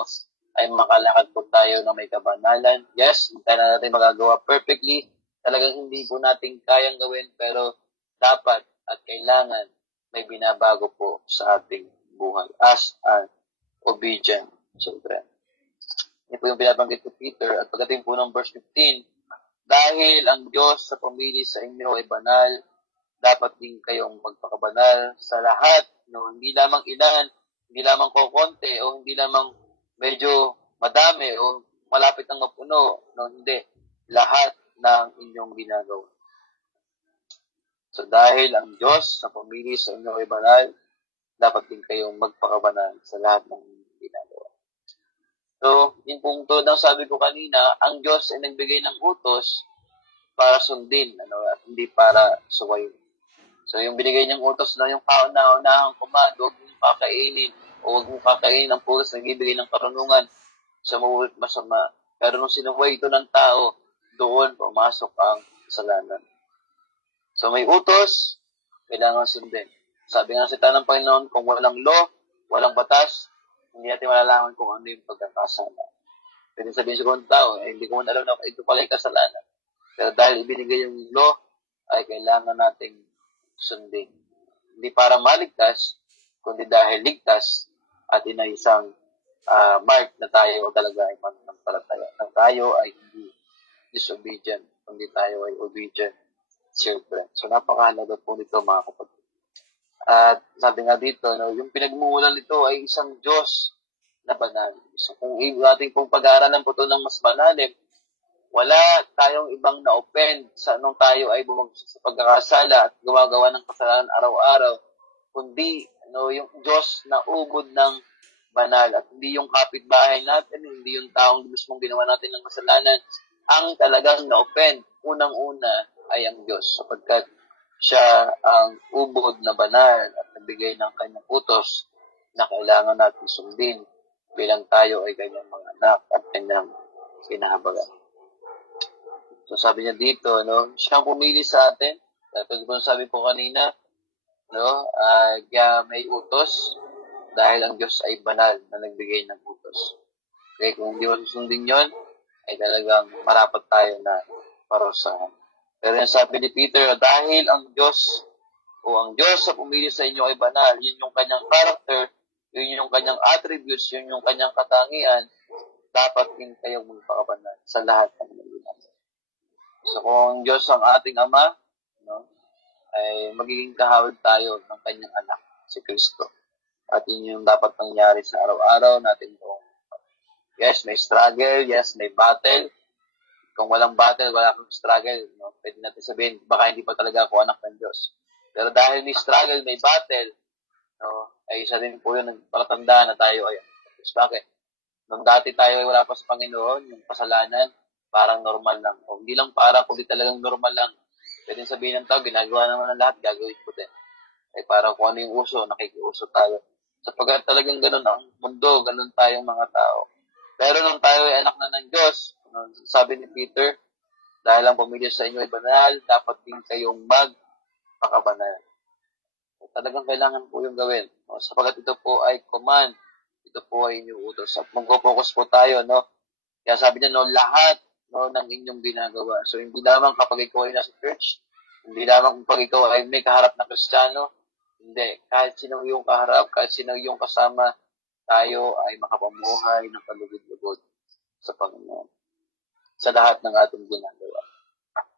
ay makalakad po tayo na may kabanalan. Yes, hindi na natin magagawa perfectly. Talagang hindi po natin kayang gawin, pero dapat at kailangan may binabago po sa ating buhay as an obedient children. Ito po yung binabanggit ko Peter. At pagdating po ng verse 15, dahil ang Diyos sa pumili sa inyo ay banal, dapat din kayong magpakabanal sa lahat. No? Hindi lamang ilan, hindi lamang kokonti, o hindi lamang medyo madami, o malapit ang mapuno. No? Hindi. Lahat ng inyong ginagawa. So dahil ang Diyos sa pumili sa inyo ay banal, dapat din kayong magpakabanal sa lahat ng inyong ginagawa. So, yung pong ng sabi ko kanina, ang Diyos ay nagbigay ng utos para sundin, at hindi para suwayin. So, yung binigay niyang utos na yung kauna-unahang komando, huwag mong kakainin, o huwag mong kakainin ang puros na nagbibigay ng karunungan sa mabulit masama. Pero nung sinuway ito ng tao, doon pumasok ang kasalanan. So, may utos, kailangan sundin. Sabi nga sa ng Panginoon, kung walang law, walang batas, hindi natin malalaman kung ano yung pagkakasala. Pwede sabihin sa kung tao, hindi ko man alam na ito pala yung kasalanan. Pero dahil ibinigay yung law, ay kailangan nating sundin. Hindi para maligtas, kundi dahil ligtas at inaisang mark na tayo talaga ay mananampalataya. Na tayo ay hindi disobedient, kundi tayo ay obedient children. So napakahalaga po nito mga kapatid. At sabi nga dito, yung pinagmumulan nito ay isang Diyos na banal. So kung ating pong pag-aaralan po ito ng mas malalim, wala tayong ibang na-offend sa anong tayo ay bumagsak sa pagkakasala at gumagawa ng kasalanan araw-araw, kundi yung Diyos na ubod ng banal. At hindi yung kapitbahay natin, hindi yung taong mismong ginawa natin ng kasalanan. Ang talagang na-offend, unang-una ay ang Diyos, sapagkat siya ang ubod na banal at nagbigay ng kanyang utos na kailangan natin sundin bilang tayo ay kanyang mga anak at kanyang kinahabagan. So sabi niya dito, siya ang pumili sa atin. Tulad po sabi ko kanina, kaya may utos dahil ang Diyos ay banal na nagbigay ng utos. Okay, kung hindi mo susundin yon, ay talagang marapat tayo na parusahan. Pero yung sabi ni Peter, dahil ang Diyos sa pumili sa inyo ay banal, yun yung kanyang character, yun yung kanyang attributes, yun yung kanyang katangian, dapat din kayong magpakabanal sa lahat ng mga. So kung Diyos ang ating Ama, ay magiging kahawig tayo ng kanyang anak, si Kristo. At yun yung dapat nangyari sa araw-araw natin doon. Yes, may struggle, yes, may battle. Kung walang battle, wala kang struggle. Pwede natin sabihin, baka hindi pa talaga ako anak ng Diyos. Pero dahil may struggle, may battle, ay isa din po yun, nagpatanda na tayo ay Diyos. Bakit? Nung dati tayo ay wala pa sa Panginoon, yung kasalanan, parang normal lang. O hindi lang parang, kundi talagang normal lang. Pwede sabihin ng tao, ginagawa naman ng lahat, gagawin ko din. Ay parang kung ano yung uso, nakikiuso tayo. Sapagkat talagang ganun ang mundo, ganun tayong mga tao. Pero nung tayo ay anak na ng Diyos, sabi ni Peter, dahil ang pumili sa inyo ay banal, dapat din kayong magpakabanal. Talagang kailangan po yung gawin. Sapagkat ito po ay command, ito po ay inyong utos. At mag-focus po tayo, Kaya sabi niya, lahat ng inyong ginagawa. So, hindi lamang kapag ikaw ay nasa church, hindi lamang kapag ikaw ay may kaharap na Kristiyano, hindi. Kahit sino yung kaharap, kahit sino yung kasama, tayo ay makapamuhay ng kalugod-lugod sa Panginoon. Sa lahat ng ating ginagawa.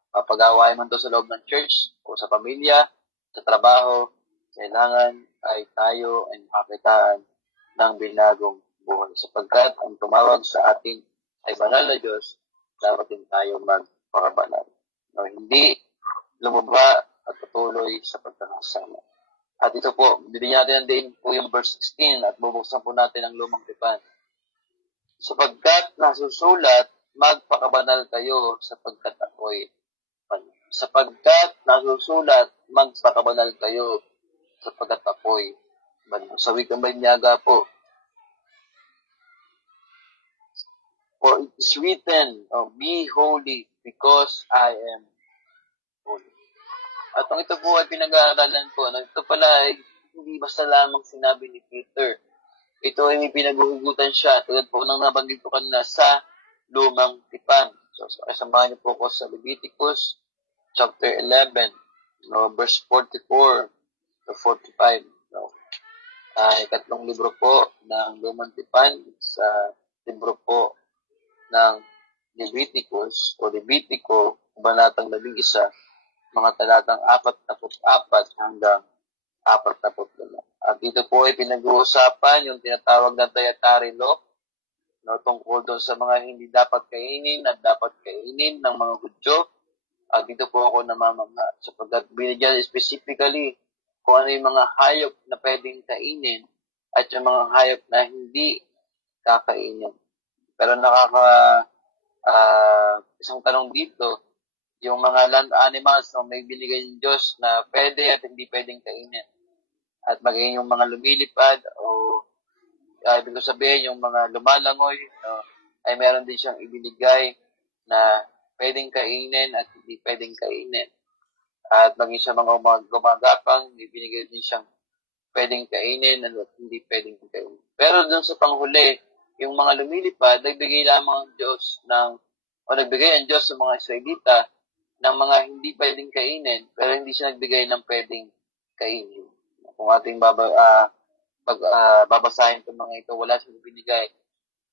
Papag-away man to sa loob ng church, o sa pamilya, sa trabaho, kailangan ay tayo ay makakitaan ng binagong buhay. Sapagkat ang tumawag sa atin ay banal na Diyos, dapat din tayo magpakabanal. Hindi lumaba at patuloy sa pagkakasama. At ito po, bibigyan natin din po yung verse 16 at bubuksan po natin ang lumang tipan. Sapagkat nasusulat, magpakabanal kayo sapagkat ako'y banal. Sapagkat nasusulat, magpakabanal kayo sapagkat ako'y banal. Sa wikang Banyaga po, for it is written, be holy because I am holy. At ang ito po ay pinag-aaralan ko, ito pala ay hindi basta lamang sinabi ni Peter. ito ay may pinaguhugutan siya. Tulad po ng nabanggit ko kanina sa lumang tipan. So, kasamahan niyo po ko sa Leviticus chapter 11, no, verse 44 to 45. No. Ikatlong libro po ng lumang tipan sa libro po ng Leviticus o Levitico, Kabanatang 11, mga talatang 44 hanggang 45. At dito po ay pinag-uusapan yung tinatawag na dietary law, no, tungkol doon sa mga hindi dapat kainin at dapat kainin ng mga Hudyo. At dito po ako namamangha sapagkat binigyan specifically kung ano yung mga hayop na pwedeng kainin at yung mga hayop na hindi kakainin. Pero isang tanong dito, yung mga land animals na may binigay ng Diyos na pwede at hindi pwedeng kainin. At maging yung mga lumilipad o ibig ko sabihin yung mga lumalangoy, no, ay meron din siyang ibinigay na pwedeng kainin at hindi pwedeng kainin. At maging sa mga gumagapang, ibinigay din siyang pwedeng kainin at hindi pwedeng kainin. Pero dun sa panghuli, yung mga lumilipad, nagbigay lamang ang Diyos nagbigay ang Diyos sa mga Israelita ng mga hindi pwedeng kainin, pero hindi siya nagbigay ng pwedeng kainin. Kung ating babasahin itong mga ito, wala siyang binigay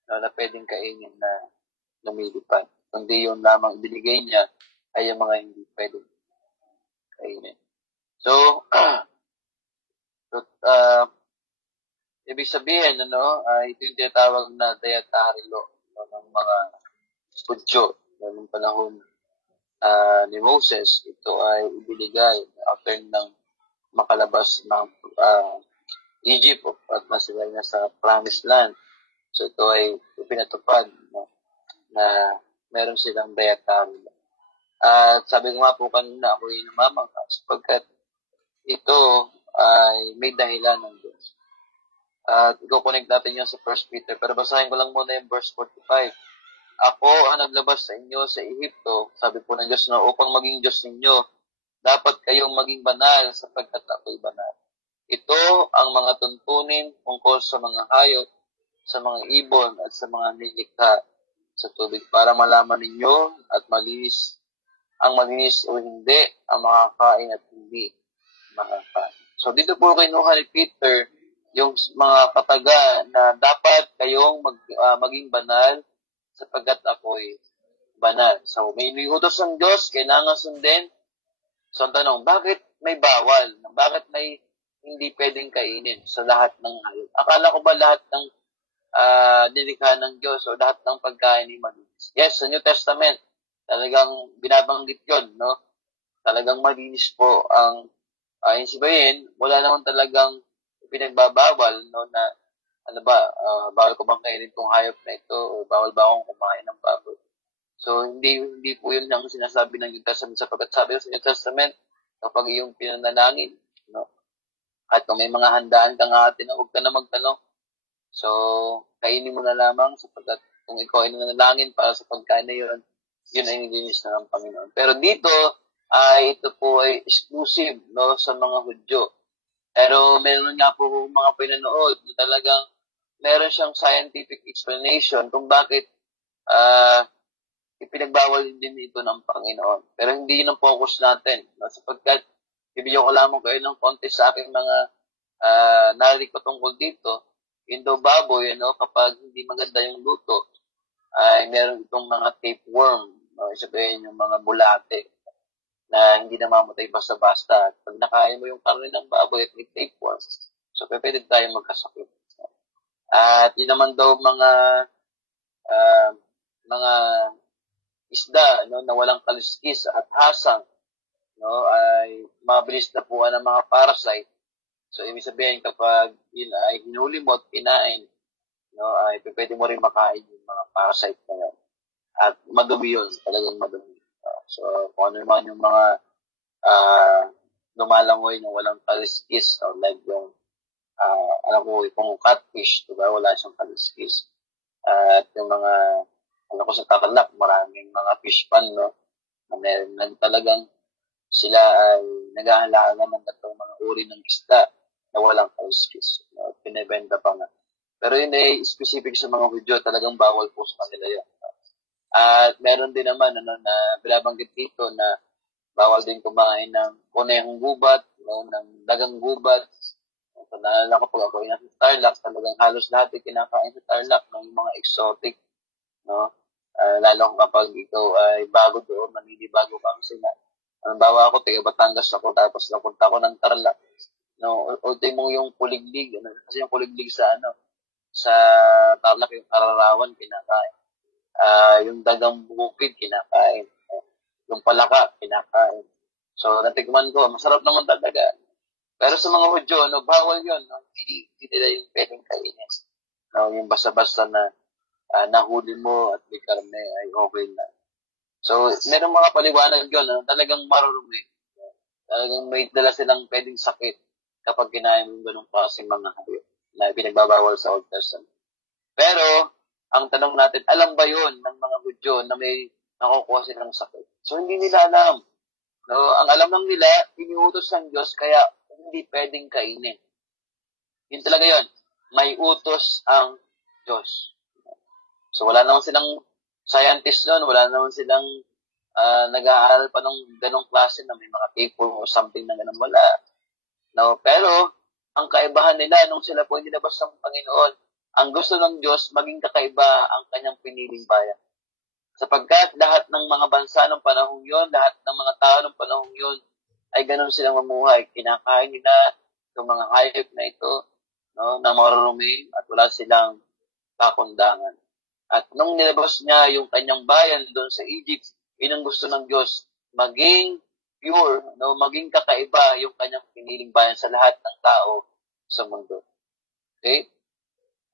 na pwedeng kainin na lumilipad. Kundi yung lamang ibinigay niya ay yung mga hindi pwedeng kainin. So, ibig sabihin, ito yung tinatawag na dietary law ng mga Hudyo noong panahon ni Moses. Ito ay ibinigay after ng makalabas ng Egypt at sila na sa Promised Land. So ito ay pinatupad na meron silang dietary law. At sabi ko nga po kanina, ako yung namamangha sapagkat ito ay may dahilan ng Diyos. At i-connect natin yun sa 1 Peter. Pero basahin ko lang muna yung verse 45. Ako ang naglabas sa inyo sa Ehipto, sabi po ng Diyos, na upang maging Diyos ninyo, dapat kayong maging banal sapagkat ako'y banal. Ito ang mga tuntunin tungkol sa mga hayop, sa mga ibon at sa mga nilikha sa tubig para malaman ninyo at malinis ang malinis o hindi, ang makakain at hindi makakain. So dito po kinuha ni Peter yung mga kataga na dapat kayong maging banal sapagkat ako'y banal. So may utos ng Diyos, kailangan sundin. So ang tanong, bakit may bawal? Bakit may hindi pwedeng kainin sa lahat ng hayop? Akala ko ba lahat ng nilikha ng Diyos o lahat ng pagkain ay malinis? Yes, sa New Testament, talagang binabanggit yun, no? Talagang malinis po ang sabihin, wala naman talagang pinagbabawal, no, na bawal ko bang kainin itong hayop na ito o bawal ba akong kumain ng baboy? So, hindi po yun ang sinasabi ng New Testament sapagkat sabi sa New Testament, kapag iyong pinanalangin, no, at kung may mga handaan kang atin, huwag ka na magtanong. So, kainin mo na lamang sapagkat kung ikaw ay nanalangin para sa pagkain na yun ay nilinis na ng Panginoon. Pero dito, ito po ay exclusive, no, sa mga Hudyo. Pero meron nga po mga pinanood na talagang meron siyang scientific explanation kung bakit ipinagbawal din ito ng Panginoon. Pero hindi yun ang focus natin. No? Sapagkat bibigyan ko lamang kayo ng konti sa aking mga narinig ko tungkol dito. Yun daw baboy, kapag hindi maganda yung luto, ay meron itong mga tapeworm. No? Sabihin yung mga bulate na hindi namamatay basta-basta. Pag nakain mo yung karne ng baboy at may tapeworm, so pwede tayo magkasakit. At yun naman daw mga isda, no, na walang kaliskis at hasang, no, ay mabilis na puan ng mga parasite. So ibig sabihin kapag yun ay hinuli mo at kinain, no, ay pwede mo rin makain yung mga parasite na yun. At madumi yun, talagang madumi. So kung ano naman yung mga lumalangoy na walang kaliskis, or like yung alam ko, kung catfish, diba, wala siyang kaliskis. At yung mga sa Takalak, maraming mga fish pan, no, na talagang sila ay naghahalaga ng mga uri ng isda na walang kaliskis. No? Pinibenta pa nga. Pero yun ay specific sa mga Hudyo, talagang bawal po sa kanila yun. At meron din naman na binabanggit dito na bawal din kumain ng kunehong gubat, ng dagang gubat. So, naalala ko pag ako nasa Tarlac, talagang halos lahat ay kinakain sa Tarlac ng mga exotic, no? Lalo kapag ikaw ay bago doon, maninibago ka kasi na. Bawa ako, taga Batangas ako, tapos napunta ako ng Tarlac. No, ultimo yung kuliglig, kasi yung kuliglig sa Tarlac, yung kararawan, kinakain. Yung dagang bukid, kinakain. Yung palaka, kinakain. So, natikman ko, masarap naman talaga. Pero sa mga Hudyo, bawal yun. Hindi nila yung pwedeng kainin. Yung basta-basta na nahuli mo at may karne ay okay na. So, merong mga paliwanag yun, talagang marurumi. Talagang may dala silang pwedeng sakit kapag kinain mo ganung klaseng mga hayop na pinagbabawal sa Old Testament. Pero, ang tanong natin, alam ba yun ng mga Hudyo na may nakukuha silang sakit? So, hindi nila alam. No, ang alam lang nila, iniutos ng Diyos, kaya hindi pwedeng kainin. Yun talaga yun. May utos ang Diyos. So, wala naman silang scientist doon, wala naman silang nag-aaral pa ng ganong klase na may mga people o something na ganun. Wala. No, pero, ang kaibahan nila nung sila po nilabas ng Panginoon, ang gusto ng Diyos, maging kakaiba ang kanyang piniling bayan. Sapagkat lahat ng mga bansa ng panahong yon, lahat ng mga tao ng panahong yon, ay ganun silang mamuhay. Kinakain nila yung mga hayop na ito, no, na marurumi at wala silang kakundangan. At nung nilabas niya yung kanyang bayan doon sa Egypt, yun ang gusto ng Diyos, maging pure, no, maging kakaiba yung kanyang piniling bayan sa lahat ng tao sa mundo. Okay?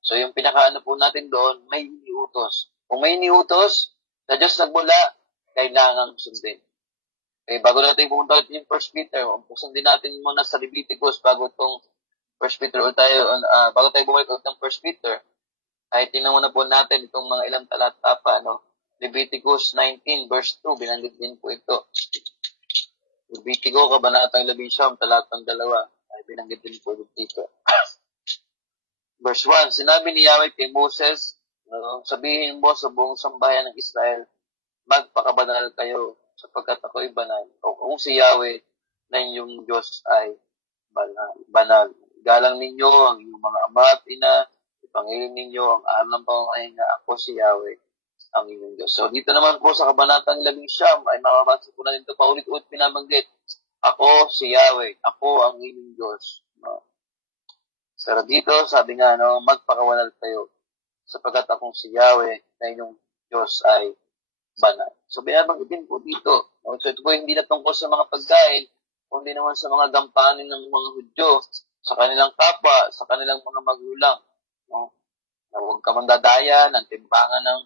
So yung pinakaano po natin doon, may iniutos. Kung may iniutos, na Diyos nagmula, kailangan sundin. Okay, bago natin pumunta ulit yung 1 Peter, sundin natin muna sa Leviticus bago itong 1 Peter tayo, bago tayo bumalik ulit ng 1 Peter, ay tingnan muna po natin itong mga ilang talata pa, no? Leviticus 19 verse 2, binanggit din po ito. Leviticus, kabanatang 11, talatang 2, ay binanggit din po dito. Verse 1, sinabi ni Yahweh kay Moses, sabihin mo sa buong sambayan ng Israel, magpakabanal kayo sapagkat ako'y banal. O kung si Yahweh na inyong Diyos ay banal. Galang ninyo ang inyong mga ama at ina, ipangilin ninyo ang araw ng pamamahinga, ako si Yahweh ang inyong Diyos. So dito naman po sa kabanatang 11 ay makabasa po natin ito paulit-ulit pinabanggit. Ako si Yahweh, ako ang inyong Diyos. Pero dito, sabi nga, magpakabanal kayo sapagkat akong si Yahweh na inyong Diyos ay banal. So, binabanggitin po dito. So, ito po hindi na tungkol sa mga pagkain, kundi naman sa mga gampanin ng mga Hudyo, sa kanilang kapwa, sa kanilang mga magulang. No? Na huwag ka mandadaya ng timbangan ng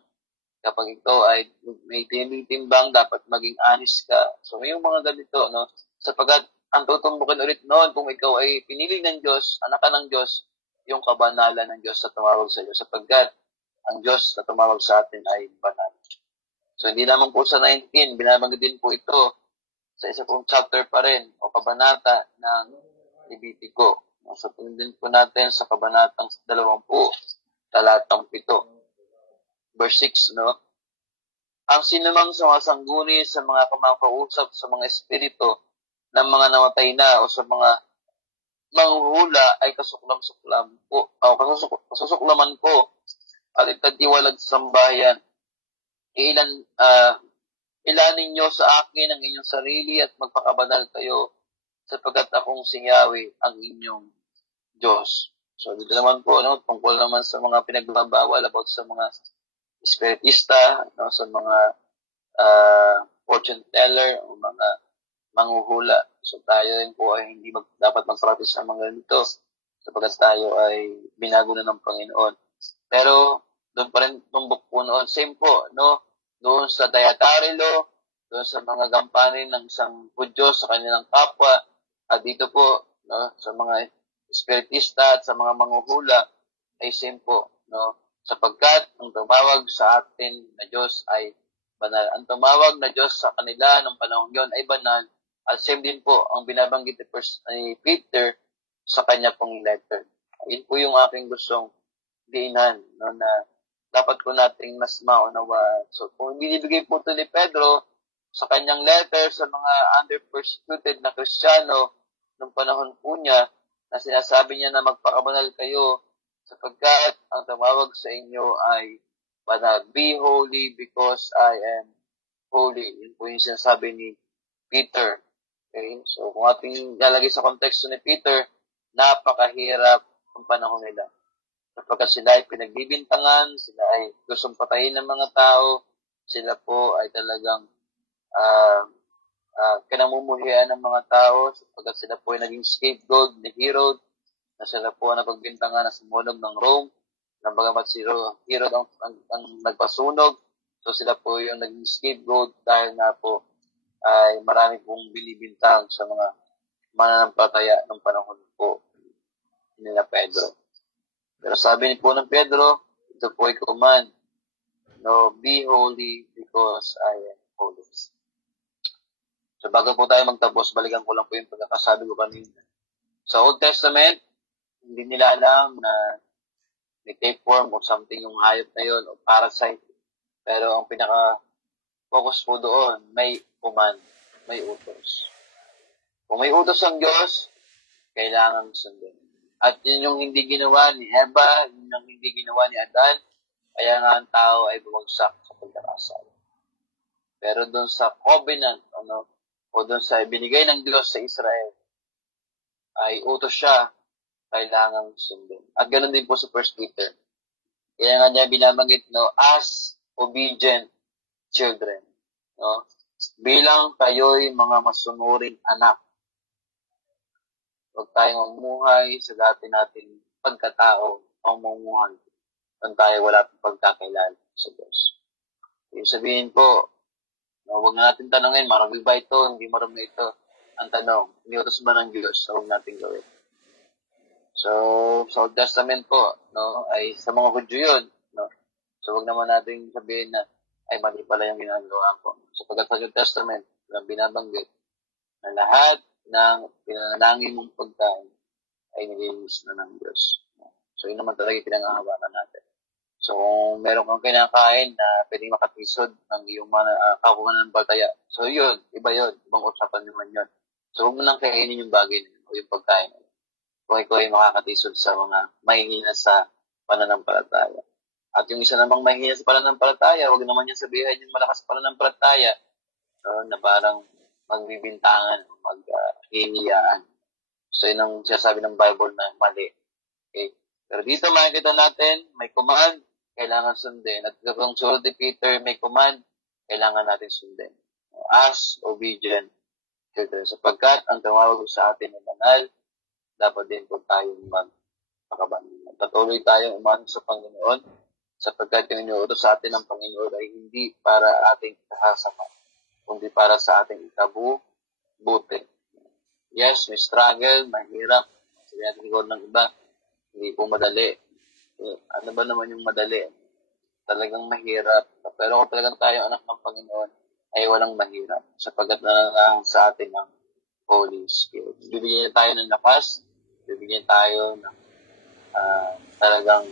kapag ito ay may tinitimbang, dapat maging honest ka. So, yung mga ganito, no? Sapagkat ang tutumbukin ulit noon kung ikaw ay pinili ng Diyos, anak ka ng Diyos, yung kabanalan ng Diyos na tumawag sa iyo. Sapagkat ang Diyos na tumawag sa atin ay banal. So, hindi naman po sa 19, binabanggit din po ito sa isa pong chapter pa rin o kabanata ng Levitico. So, din po natin sa kabanatang 20, talatang 7. Verse 6, no? Ang sinumang sumasangguni sa mga kamakausap sa mga espiritu ng mga namatay na o sa mga manghuhula ay kasuklaman ko at itagtiwalag sa sambahayan. Ilanin nyo sa akin ang inyong sarili at magpakabanal kayo sapagkat akong si Yahweh ang inyong Diyos. So, dito naman po, tungkol naman sa mga pinagbabawal about sa mga spiritista, sa mga fortune teller o mga manghuhula. So, tayo rin po ay hindi dapat mag-practice sa mga ganito sapagkat tayo ay binago na ng Panginoon. Pero, doon pa rin tumbok po noon. Same po, doon sa dietary law, doon sa mga gampanin ng isang Hudyo sa kanilang kapwa, at dito po, sa mga spiritista at sa mga manghuhula, ay same po, sapagkat ang tumawag sa atin na Diyos ay banal. Ang tumawag na Diyos sa kanila ng panahon yon ay banal, at same din po ang binabanggit ni Peter sa kanya pong letter. Yun po yung aking gustong diinan, no, na dapat po nating mas maunawaan. So, kung binibigay po ito ni Pedro sa kanyang letter sa mga under-persecuted na Kristiyano nung panahon po niya, na sinasabi niya na magpakabanal kayo sapagkat ang tumawag sa inyo ay banal. Be holy because I am holy. Yun po yung sinasabi ni Peter. Okay? So, kung ating lalagay sa konteksto ni Peter, napakahirap ang panahon nila. Sapagkat sila ay pinagbibintangan, sila ay gustong patayin ng mga tao, sila po ay talagang kinamumuhian ng mga tao, sapagkat sila po ay naging scapegoat ni Herod, na sila po napagbintangan na sumunog ng Rome, na bagamat si Herod ang nagpasunog, so sila po yung naging scapegoat dahil nga po ay marami pong binibintang sa mga mananampalataya ng panahon po nila Pedro. Pero sabi po ng Pedro, ito po ay command, no, be holy because I am holy. So bago po tayo magtapos, balikan ko lang po yung pagkakasabi ko kanina. Sa Old Testament, hindi nila alam na may tapeworm o something yung hayop na yun o parasite. Pero ang pinaka-focus po doon, may command, may utos. Kung may utos ang Diyos, kailangan sundin. At yun yung hindi ginawa ni Eva, yun yung hindi ginawa ni Adan, kaya nga ang tao ay bumagsak sa pagkakasala. Pero doon sa covenant, o doon sa binigay ng Diyos sa Israel, ay utos siya, kailangang sundin. At ganoon din po sa 1 Peter. Kaya nga niya binabanggit, no, as obedient children. No? Bilang kayo'y mga masunuring anak. Huwag tayong mamuhay sa dati nating pagkatao o mamuhay kung tayo wala pang pagkakilala sa Diyos. Yung sabihin po, huwag na natin tanongin, marami ba ito, hindi marami ito. Ang tanong, iniutos ba ng Diyos? So, huwag natin gawin. So, sa Old Testament po, no, ay sa mga Hudyo yun. No? So, huwag naman natin sabihin na, ay mali pala yung ginagawa ko. Sapagkat sa Old Testament, binabanggit na lahat ng pinanalangin mong pagkain ay nilinis na ng Diyos. So, yun naman talaga yung pinangahawakan natin. So, kung meron kang kinakain na pwedeng makatisod ng iyong kakumanan ng baltaya, so yun, iba yun. Ibang usapan naman yun. So, huwag mo nang kainin yung bagay o yung pagkain. Kung ikaw ay makakatisod sa mga mahihina sa pananampalataya. At yung isa namang mahihina sa pananampalataya, huwag naman niya sabihin yung malakas pananampalataya, na parang magbibintangan, maghihiyaan. So, yun ang sinasabi ng Bible na mali. Okay? Pero dito makikita natin, may command, kailangan sundin. At kung sulat ni Peter, may command, kailangan natin sundin. As obedient children. Sapagkat ang tumawag sa atin ay banal, dapat din po tayong magpakabanal. Patuloy tayong umano sa Panginoon, sapagkat yung inuutos sa atin ng Panginoon ay hindi para ating ikahasama, kundi para sa ating ikabubuti. Yes, may struggle, mahirap. Sabi natin ikaw ng iba, hindi po madali. Ano ba naman yung madali? Talagang mahirap. Pero kung talagang tayo anak ng Panginoon, ay walang mahirap. Sapagkat nananahan sa atin ng Holy Spirit. Bibigyan niya tayo ng lakas, bibigyan tayo ng talagang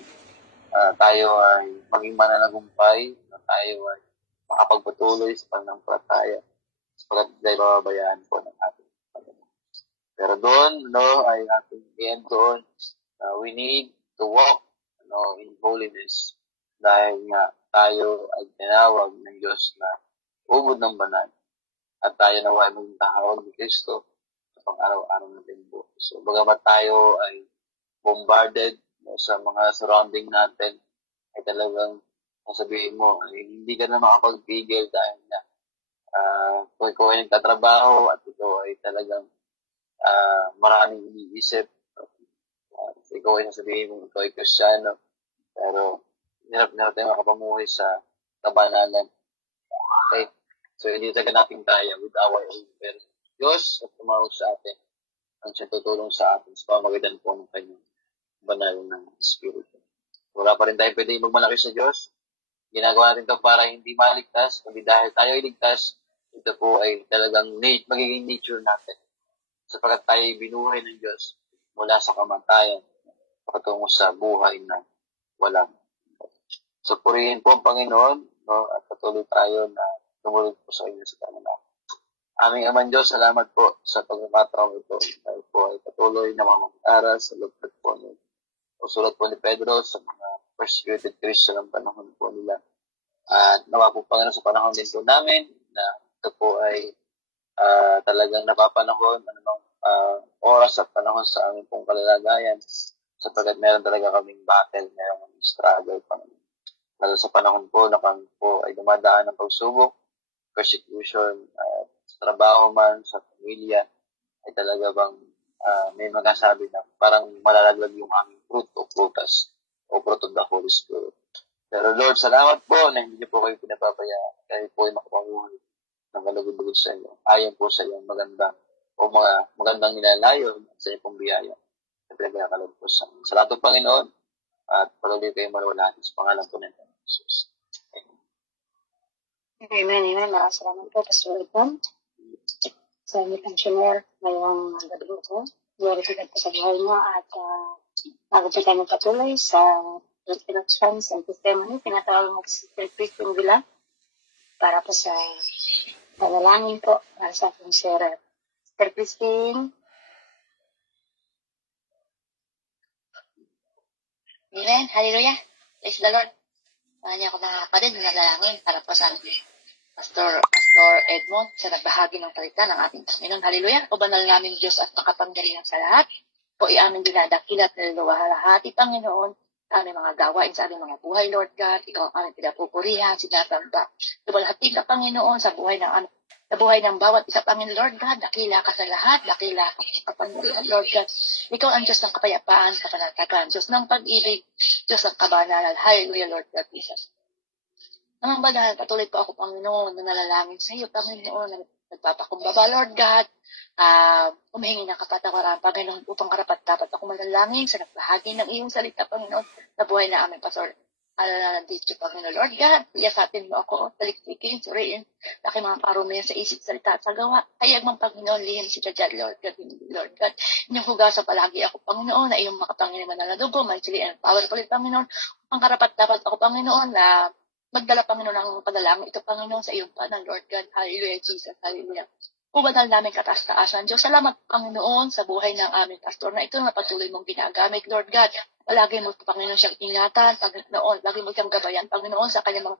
tayo ay maging mananagumpay, na tayo ay makapagpatuloy sa pananampalataya. Sapagkat tayo bababayaan po ng ating Panginoon. Pero doon, ay ating end doon, we need to walk in holiness dahil nga tayo ay tinawag ng Diyos na ubod ng banal at tayo na ay maging tawag ni Kristo sa pang-araw-araw natin buhay. So, bagamat tayo ay bombarded sa mga surrounding natin, ay talagang sabihin mo, ay hindi ka na makapagpigil dahil na kung ikaw ay nagtatrabaho at ikaw ay talagang maraming iniisip, ikaw ay sasabihin mo, ikaw ay Kristiyano, pero hirap tayo makapamuhay sa kabanalan. Okay? So, hindi talaga natin kaya with our own. Pero Diyos at tumawag sa atin ang siya tutulong sa atin sa pamamagitan po ng kanyang banal ng Espiritu. Wala pa rin tayo pwede magmalaki sa Diyos. Ginagawa natin ito para hindi maligtas, kundi dahil tayo ay ligtas, ito po ay talagang magiging nature natin. Sapagkat tayo ay binuhay ng Diyos mula sa kamatayan patungo sa buhay na wala. So, purihin po ang Panginoon, no? At patuloy tayo na tumulog po sa inyo sa kanila. Aming Amang Diyos, salamat po sa pagkakataong ito. Dahil po ay patuloy na mamag-aral sa lugtad po niyo. O sulat po ni Pedro sa mga persecuted Christian ang panahon po nila. At nawa po Panginoon sa panahon din po namin na ito po ay talagang napapanahon anumang oras at panahon sa aming pong kalalagayan sapagkat meron talaga kaming battle, meron kaming struggle, Panginoon. Lalo sa panahon po na kami po ay dumadaan ng pagsubok, persecution, sa trabaho man, sa pamilya, ay talaga bang may magsasabi na parang malalaglag yung aming fruit o prutas o fruit of the Holy Spirit. Pero Lord, salamat po na hindi niyo po kayo pinapabayaan. Kayo po ay makapanguhay ng kalugod-lugod sa inyo. Ayon po sa iyong magandang nilalayon sa iyong pong biyaya. At pinagkakalog po sa inyo. Salamat po, Panginoon. At patuloy kayo marunatan sa pangalan po ng Jesus. Amen. Maraming salamat po, Pastor Edmond. Sa aming pensioner ngayong gabi ito. Glorified po sa buhay niyo at bago po tayo magpatuloy sa instructions and testimony, tinatawag mo si Sister Christine Villa para po sa panalangin po para sa ating sharer. Sister Christine. Amen. Hallelujah. Praise the Lord. Niya ako mga kapatid, nanalangin para po sa Pastor Edmond sa nagbahagi ng salita ng ating Panginoon. Hallelujah. O banal namin Diyos at makapangyarihan sa lahat. O iamin dinadakila at niluluwalhati, Panginoon, aming mga gawain sa aming mga buhay, Lord God. Ikaw ang aming pinapupurihan, sinasamba. Luwalhati ka, Panginoon, sa buhay ng bawat isa, Panginoon, Lord God. Dakila ka sa lahat, dakila ka sa kapangyarihan, Lord God. Ikaw ang Diyos ng kapayapaan, kapanatagan, Diyos ng pag-ibig, Diyos ng kabanalan. Hallelujah, Lord God Jesus. Namang banal, patuloy po ako, Panginoon, na nalalangin sa iyo, Panginoon, na nagpapakumbaba, Lord God. Humihingi ng kapatawaran, Panginoon, upang karapat-dapat ako manalangin sa nagbahagi ng iyong salita, Panginoon, na buhay na aming Pastor. Dito, Panginoon, Lord God, iyasatin mo ako, taliktikin, suriin, laki mga karumayan sa isip, salita at sa gawa. Kayag mong Panginoon, lihim si Diyad, Lord God, inyong hugasan palagi ako, Panginoon, na iyong makapanginoon na dugo, mansilian, powerful, Panginoon, upang karapat-dapat ako, Panginoon, na magdala, Panginoon, ng padalangin ito, Panginoon, sa iyong panang, Lord God. Hallelujah, Jesus. Hallelujah. Ubanal namin kataas-taasan. Diyos, salamat, Panginoon, sa buhay ng aming pastor na ito na patuloy mong ginagamit, Lord God. Palagi mo, Panginoon, siyang ingatan, Panginoon. Lagi mo siyang gabayan, Panginoon, sa kanyang mga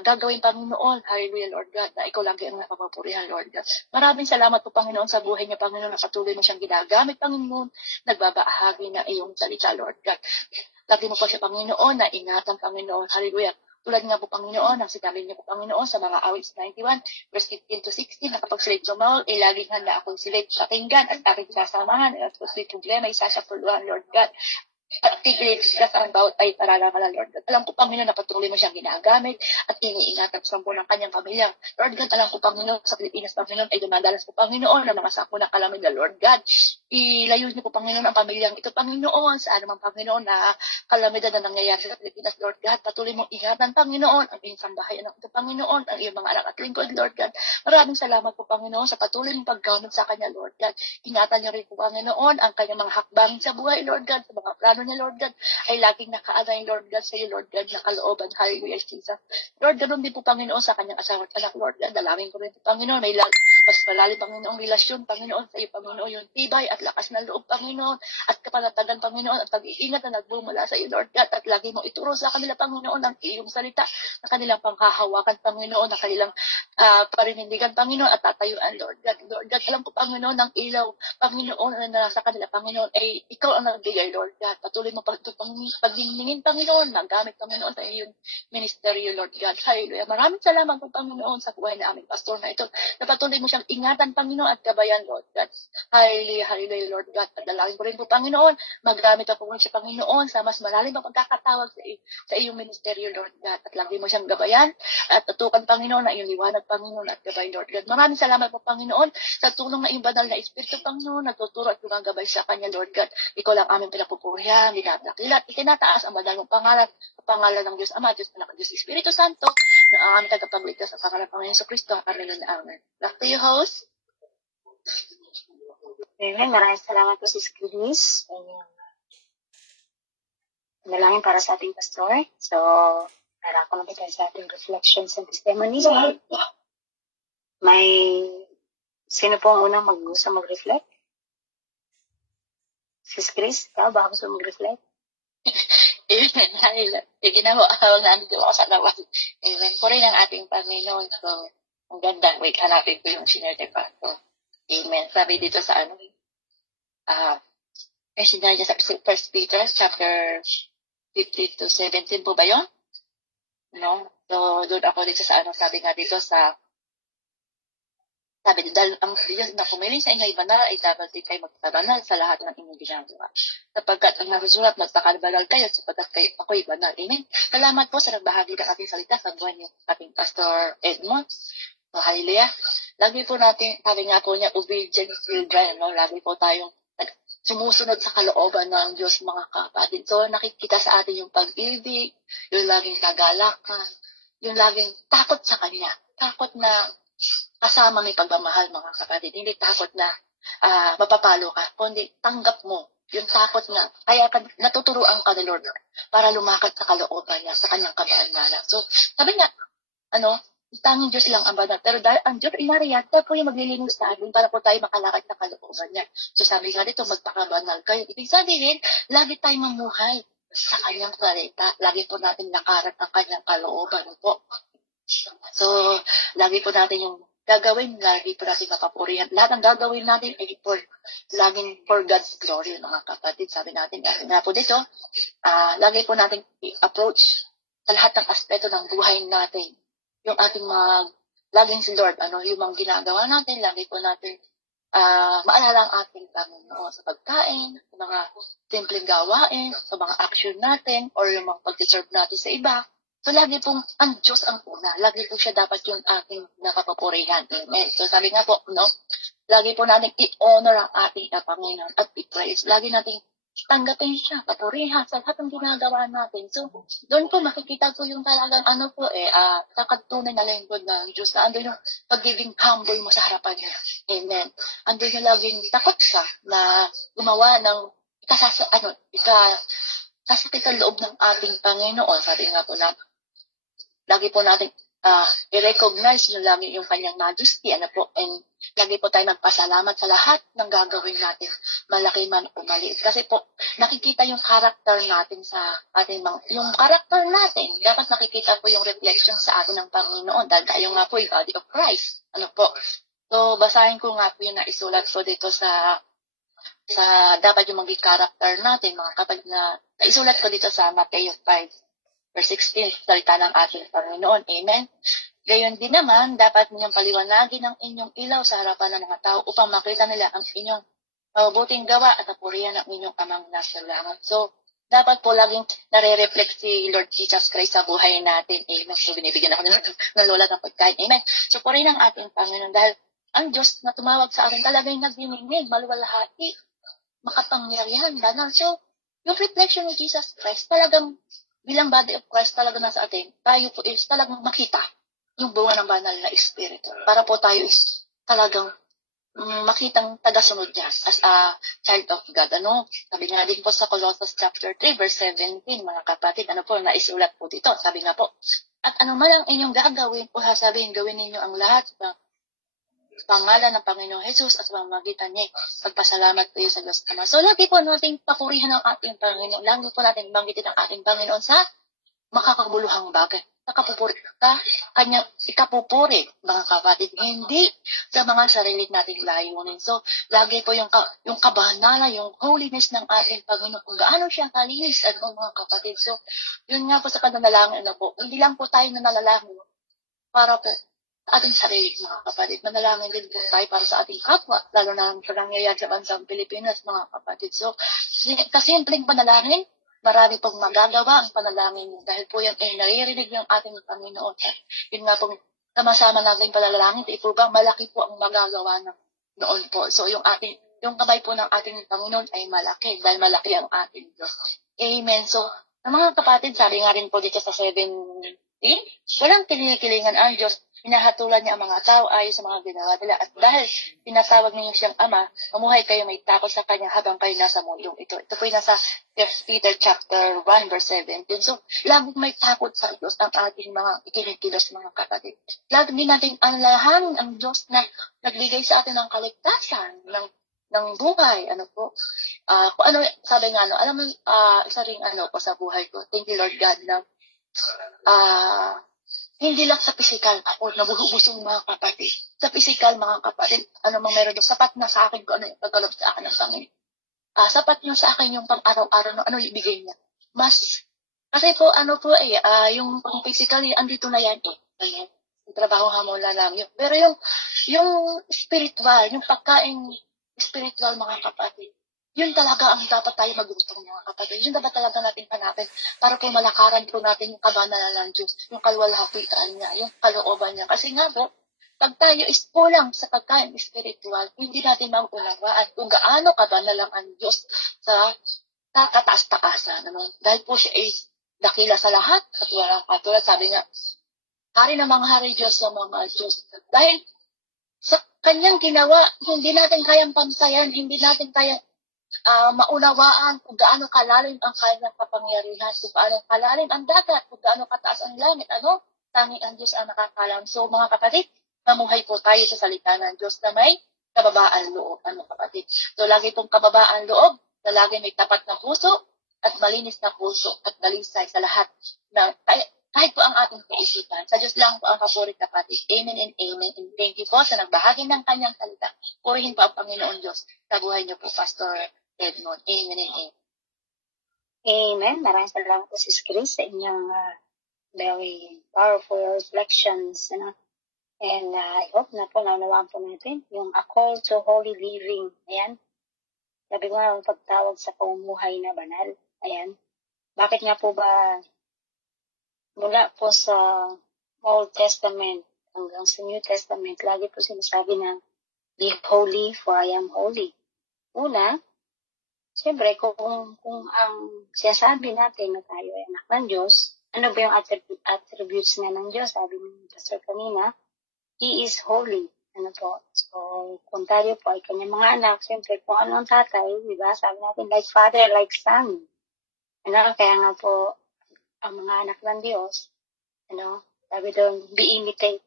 gagawin, Panginoon. Hallelujah, Lord God, na ikaw lagi ang napapapurihan, Lord God. Maraming salamat po, Panginoon, sa buhay niya, Panginoon, na patuloy mo siyang ginagamit, Panginoon. Nagbabahagi na iyong salita, Lord God. Lagi mo po siya, Panginoon, na ingatan, Panginoon. Hallelujah. Tulad nga po, Panginoon, ang sinabi niyo po, Panginoon, sa mga awits 91, verse 15 to 16, na kapag sila'y tumawag, laging handa akong sila'y pakinggan at aking sasamahan at kung sila'y problema, isasapuluhan, Lord God. Activities ka sa bawat ay paralangalan, Lord God. Alam ko, Panginoon, na patuloy mo siyang ginagamit at iniingatan sa buo ng kanyang pamilya. Lord God, alam ko, Panginoon, sa Pilipinas, Panginoon, ay dumadalas po, Panginoon, ng mga sako ng kalamidad, Lord God. Ilayo niyo po, Panginoon, ang pamilyang ito, Panginoon, sa anumang, Panginoon, na kalamidad na nangyayari sa Pilipinas, Lord God. Patuloy mong ingatan, Panginoon, ang iyong sambahayan ng ito, Panginoon, ang iyong mga anak at lingkod, Lord God. Maraming salamat po, Panginoon, sa patuloy mong paggamit sa kanya, Lord God. Ingatan niyo rin po, Panginoon, ang kanyang mga hakbang sa buhay, Lord God, sa mga plano niya, Lord God, ay laging naka-align, Lord God, sa iyo, Lord God, na kalooban. Hallelujah, Jesus. Lord, ganoon din po, Panginoon, sa kanyang asawa at anak, Lord God. Dalangin ko rin po, Panginoon, may mas malalim, Panginoong relasyon, Panginoon, sa iyo, Panginoon, yung tibay at lakas ng loob, Panginoon, at kapanatagan, Panginoon, at pag-iingat na nagbumula sa iyo, Lord God, at lagi mo ituro sa kanila, Panginoon, ang iyong salita, na kanilang panghahawakan, Panginoon, na kanilang parinindigan, Panginoon, at tatayuan, Lord God. Lord God, alam ko, Panginoon, ang ilaw, Panginoon, na nasa kanila, Panginoon, ay ikaw ang nagbigay, Lord God. Patuloy mo paglingin, Panginoon, magamit, Panginoon, sa iyong ministeryo, Lord God. Hallelujah. Maraming salamat po, Panginoon, sa buhay na aming pastor na ito, na patuloy mo siyang ingatan, Panginoon, at gabayan, Lord God. Hallelujah, hallelujah, Lord God. Padalangin ko rin po, Panginoon, magamit ako po siya, Panginoon, sa mas malalim ang pagkakatawag sa iyong ministeryo, Lord God. At lagi mo siyang gabayan, at tutukan, Panginoon, na iyong liwanag, Panginoon, at gabay, Lord God. Maraming salamat po, Panginoon, sa tulong na iyong banal na Espiritu, Panginoon, na tuturo at gumagabay sa kanya, Lord God. Ikaw lang aming pinapupurihan, dinadakilat, itinataas ang banal mong pangalan ng Diyos Ama, Diyos Anak, Diyos Espiritu Santo, na ang aming tagapagligtas sa pangalan ng Panginoon sa Kristo, amen and amen. Back to you, host. Amen. Maraming salamat po, Sis Chris. Nalangin para sa ating pastor. So, para ako na tayo sa ating reflections and testimonies. May, sino po ang unang gusto mag-reflect? Sis Chris, ikaw ba gusto mag-reflect? Amen. Hallelujah. Sige na ho, nandito ako sa lawas. Amen. Puri ng ating Panginoon. So, ang ganda. Wait, hanapin ko yung sinerte pa. So, amen. Sabi dito sa sinare niya sa 1 Peter chapter 15 to 17 po ba yun? No? So, doon ako dito sa sabi nga dito sa sabi, dahil ang Diyos na kumiling sa inyo ay banal, ay dapat din kayo magpabanal sa lahat ng inyong ginagawa. Sapagkat ang nasusulat, magpakabanal kayo, sapagkat kayo ako'y banal. Amen. Salamat po sa nagbahagi ng ating salita sa buwan niyo, ating Pastor Edmond. So, hallelujah. Lagi po natin, sabi nga po niya, obedient children, no? Lagi po tayong sumusunod sa kalooban ng Diyos, mga kapatid. So, nakikita sa atin yung pag-ibig, yung laging kagalakan, yung laging takot sa Kanya. Takot na kasama may pagmamahal, mga kapatid. Hindi takot na mapapalo ka, kundi tanggap mo yung takot na, kaya natuturuan ka ni Lord para lumakad sa kalooban niya, sa kanyang kabanalan. So, sabi nga, tanging Diyos lang ang banal. Pero dahil ang Diyos inariyan, tayo po yung maglilinis sa atin para po tayo makalakad sa kalooban niya. So, sabi nga dito, magpakabanal kayo. Ibig sabihin, lagi tayo mamuhay sa kanyang salita. Lagi po natin nakarat ang kanyang kalooban po. So, lagi po natin yung gagawin, lagi po natin mapapurihan. Lahat ng gagawin natin ay laging for God's glory, mga kapatid. Sabi natin, nga po dito, lagi po natin i-approach sa lahat ng aspeto ng buhay natin. Yung ating laging si Lord, yung mga ginagawa natin, lagi po natin maalala ang ating Panginoon sa pagkain, sa mga simpleng gawain, sa mga action natin, or yung mga pag-deserve natin sa iba. So, lagi pong ang Diyos ang una. Lagi po siya dapat yung ating nakapapurihan. Amen. So, sabi nga po, lagi po natin i-honor ang ating Panginoon at i-praise. Lagi natin tanggapin siya, papurihan sa lahat ng ginagawa natin. So, doon po makikita po yung talagang kakatunan na lingkod ng Diyos na andun yung pagiging humble mo sa harapan niya. Amen. Andun yung laging takot siya na gumawa ng sasakit ang loob ng ating Panginoon. Sabi nga po na lagi po natin i-recognize lagi yung kanyang majesty, and lagi po tayo magpasalamat sa lahat ng gagawin natin, malaki man o maliit. Kasi po, nakikita yung character natin sa ating yung character natin, dapat nakikita po yung reflection sa atin ng Panginoon, dahil tayo nga po yung body of Christ. So, basahin ko nga po yung naisulat ko dito sa dapat yung maging character natin, mga kapatid, na naisulat ko dito sa Matthew 5, verse 16, salita ng ating Panginoon. Amen. Gayon din naman, dapat ninyong paliwanagin ang inyong ilaw sa harapan ng mga tao upang makita nila ang inyong mabuting gawa at napurihan ng inyong amang nasa langit. So, dapat po laging nare-reflect si Lord Jesus Christ sa buhay natin. Amen. So, binibigyan ako ng lola ng pagkain. Amen. So, purihin ang ating Panginoon dahil ang Diyos na tumawag sa atin talagang nagdinignig, maluwalhati, makapangyarihan, banal. So, yung reflection ni Jesus Christ, talagang bilang body of Christ talaga nasa atin, tayo po is talagang makita yung bunga ng banal na Espiritu. Para po tayo is talagang makitang tagasunod niya as a child of God. Sabi nga din po sa Colossians chapter 3, verse 17, mga kapatid, naisulat po dito. Sabi nga po, at man ang inyong gagawin o sasabihin, gawin ninyo ang lahat sa pangalan ng Panginoong Jesus at sa pamamagitan niya, pagpasalamat po sa Diyos Ama. So, lagi po natin papurihan ang ating Panginoon. Lagi po natin banggitin ang ating Panginoon sa makakaguluhang bagay. Ikapupuri, mga kapatid, hindi sa mga sarili nating layunin. So, lagi po yung kabanalan, yung holiness ng ating Panginoon, kung gaano siya kalinis, mga kapatid. So, yun nga po sa pananalangin hindi lang po tayo nanalangin para po sa ating sarili, mga kapatid. Manalangin din po tayo para sa ating kapwa, lalo na sa nangyayari sa bansang Pilipinas, mga kapatid. So, kasimpleng panalangin, marami pong magagawa ang panalangin dahil po yan ay naririnig ng ating Panginoon. Yun nga pong sama-sama natin panalangin, di po ba malaki po ang magagawa noon po. So, yung kamay po ng ating Panginoon ay malaki dahil malaki ang ating Diyos. Amen. So, mga kapatid, sabi nga rin po dito sa 17, walang kinikilingan ang Diyos Hinahatulan niya ang mga tao ayon sa mga ginawa nila. At dahil tinatawag ninyo siyang Ama, mamuhay kayo may takot sa Kanya habang kayo nasa mundong ito. Ito po yung nasa 1 Peter chapter 1 verse 17. So, laging may takot sa Diyos ang ating mga ikinikilos mga kapatid. Laging din natin alalahanin ang Diyos na nagbigay sa atin ng kaligtasan, ng buhay, ano po. Kung ano, sabi nga, alam mo, isa ring po sa buhay ko. Thank you, Lord God, na hindi lang sa physical ako nabuhubusong mga kapatid. Sa physical, mga kapatid, ano mang meron doon, sapat na sa akin kung ano yung pagkalob sa akin ng Panginoon. Sapat na sa akin yung pang-araw-araw na ano yung ibigay niya. Kasi po, yung physically, andito na yan Ayan. Yung trabaho mo lang yun. Pero yung spiritual, yung pagkain spiritual, mga kapatid, yun talaga ang dapat tayo magustong, mga kapatid. Yun dapat talaga natin hanapin para po malakaran po natin yung kabanalan ng Diyos, yung kalwalhatian niya, yung kalooban niya. Kasi nga po, pag tayo is kulang sa pagkain spiritual, hindi natin maunawaan kung gaano kabanalan ang Diyos sa kataas-taasan. Dahil po siya ay dakila sa lahat at walang katulad. Sabi nga, hari ng mga hari, Diyos ng mga Diyos. Dahil sa kanyang ginawa, hindi natin kayang pamsayan, hindi natin kayang maunawaan kung gaano kalalim ang kanyang kapangyarihan, kung gaano kalalim ang dagat, kung gaano kataas ang langit, tanging ang Diyos ang nakakalam. So mga kapatid, mamuhay po tayo sa salita ng Diyos na may kababaan loob, kapatid. So lagi pong kababaan loob, na lagi may tapat na puso, at malinis na puso, at dalisay sa lahat ng kahit po ang ating kaisipan. Sa Diyos lang po ang kapurit, kapatid. Amen and amen. And thank you po sa nagbahagi ng kanyang salita. Purihin po ang Panginoon Diyos sa buhay niyo po, Pastor Edmond. Amen and amen. Amen. Maraming salamat po, Sis Chris, sa inyong very powerful reflections. And I hope na po naunawaan po natin yung a call to holy living. Ayan. Sabi ko nga, ang pagtawag sa pamumuhay na banal. Ayan. Bakit nga po ba mula po sa Old Testament hanggang sa New Testament, lagi po sinasabi na, be holy for I am holy. Una, siyempre, kung ang sinasabi natin na tayo ay anak ng Diyos, ano ba yung attributes nga ng Diyos? Sabi ni Pastor kanina, He is holy. So, kung tayo po ay kanyang mga anak, siyempre, kung ano ang tatay, diba? Sabi natin, like father, like son. Kaya nga po, ang mga anak ng Diyos, sabi doon, imitate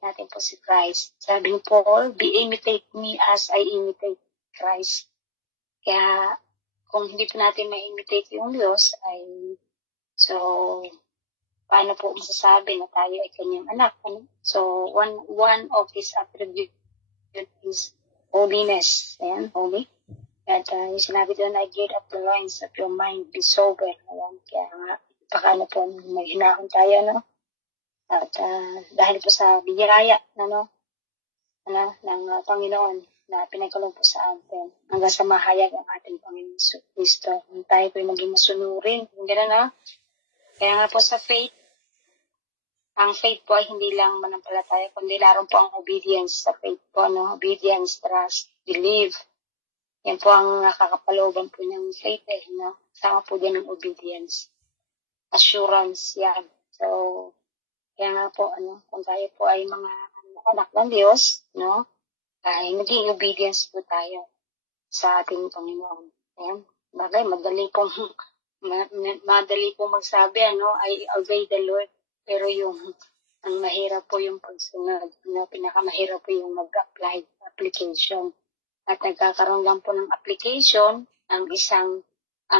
natin po si Christ. Sabi ni Paul, imitate me as I imitate Christ. Kaya, kung hindi po natin ma-imitate yung Diyos, paano po masasabi na tayo ay kanyang anak? So, one of his attributes is holiness. Ayan, holy. At yung sinabi doon, I gird up the loins of your mind, be sober. Ayan, kaya nga, baka po may hinahon tayo, At dahil po sa biyaya, ng Panginoon na pinagkaloob po sa atin, hanggang sa mahayag ang ating Panginoon Kristo. Tayo po maging masunurin. Kaya nga po sa faith, ang faith po ay hindi lang manampalataya, kundi laro po ang obedience sa faith po, Obedience, trust, believe. Yan po ang nakakapalooban po ng faith, Sama po din ng obedience. Assurance, yan. So, kaya nga po, kung tayo po ay mga anak ng Diyos, ay maging obedience po tayo sa ating Panginoon. Ayan. Bagay, madali pong magsabi, I obey the Lord. Pero ang mahirap po yung pagsunod. Pinakamahirap po yung mag-apply, application. At nagkakaroon lang po ng application ang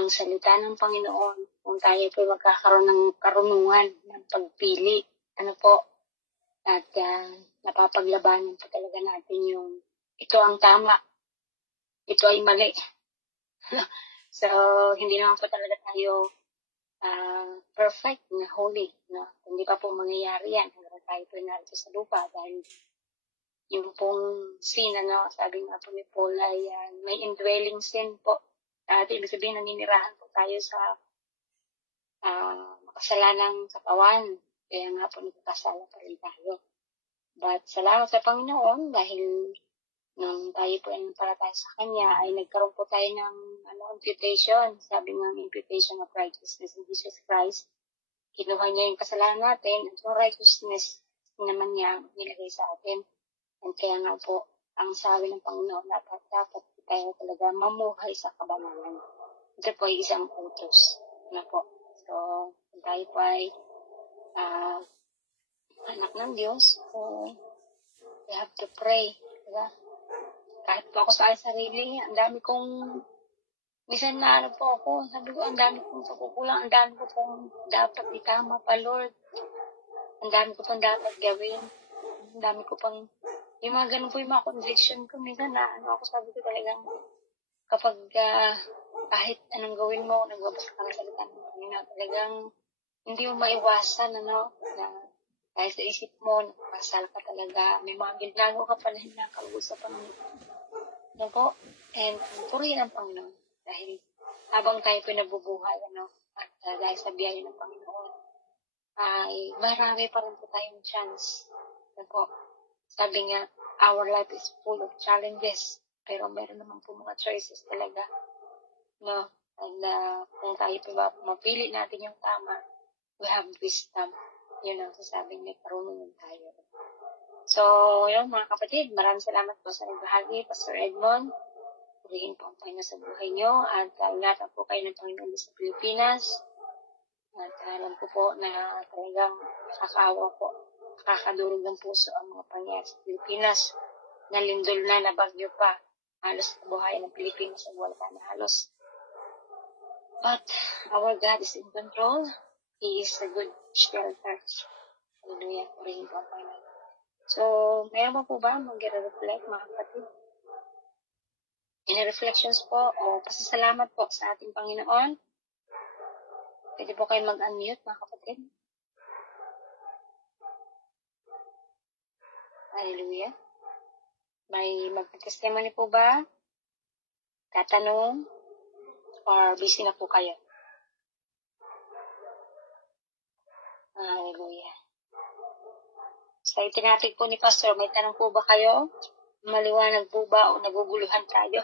salita ng Panginoon. Kung tayo po magkakaroon ng karunungan ng pagpili, at napapaglabanan po talaga natin ito ang tama, ito ay mali. So, hindi naman po talaga tayo perfect na holy, Hindi pa po mangyayari yan hanggang tayo po narito sa lupa dahil yung pong sin, sabi nga po ni Paul ay may indwelling sin po. Ibig sabihin, naninirahan po tayo sa makasalanang katawan. Kaya nga po nagkakasala pa rin tayo. But salamat sa Panginoon dahil nung tayo po ay napalataya sa Kanya, ay nagkaroon po tayo ng imputation. Sabi nga imputation of righteousness in Jesus Christ. Kinuha niya yung kasalanan natin at yung righteousness naman niya nilagay sa atin. And kaya nga po, ang sabi ng Panginoon, dapat tayo talaga mamuhay sa kabanalan. Ito po ay isang utos. Ano po? So, tayo po ay anak ng Diyos. So, we have to pray. Diba? Kahit po ako sa aking sarili, ang dami kong, minsan na ano po ako, sabi ko, ang dami kong pagkukulang, ang dami ko pong dapat itama pa, Lord. Ang dami ko pong dapat gawin. Ang dami ko pong, yung mga ganun po yung mga conviction ko, minsan na, ano ako, sabi ko talagang, kapag kahit anong gawin mo, nagbabasa ka ng salita ng Panginoon, talagang, hindi mo maiwasan, ano, na dahil sa isip mo, nakapasal ka talaga, may mga ginagawa ka pa na hinakausap pa ng ano po, and purihin ang Panginoon. Dahil habang tayo pinabubuhay, ano, at dahil sa biyaya ng Panginoon, ay marami pa rin po tayong chance. Ano po, sabi nga, our life is full of challenges, pero meron naman po mga choices talaga. No? And kung tayo pa mapili natin yung tama, we have wisdom. Yun ang sasabing may karunungan tayo. So, yun mga kapatid, maraming salamat po sa nagbahagi, Pastor Edmond. Purihin po ang Panginoon sa buhay nyo at ingatan po kayo ng Panginoon sa Pilipinas. At alam ko po na talagang nakakaawa po, nakakadurog ng puso ang mga pangyayari sa Pilipinas. Nalindol na, bagyo pa. Halos sa buhay ng Pilipinas ay wala na halos. But our God is in control. He is a good shelter. Hallelujah. Purihin po ang Panginoon. So, mayroon po ba mag-reflect, mga kapatid? In-reflections po o pasasalamat po sa ating Panginoon. Pwede po kayo mag-unmute, mga kapatid. Hallelujah. May mag-testimony po ba? Tatanong? Or busy na po kayo? Hallelujah. Sa itinapig po ni Pastor, may tanong po ba kayo? Maliwanag po ba o naguguluhan tayo?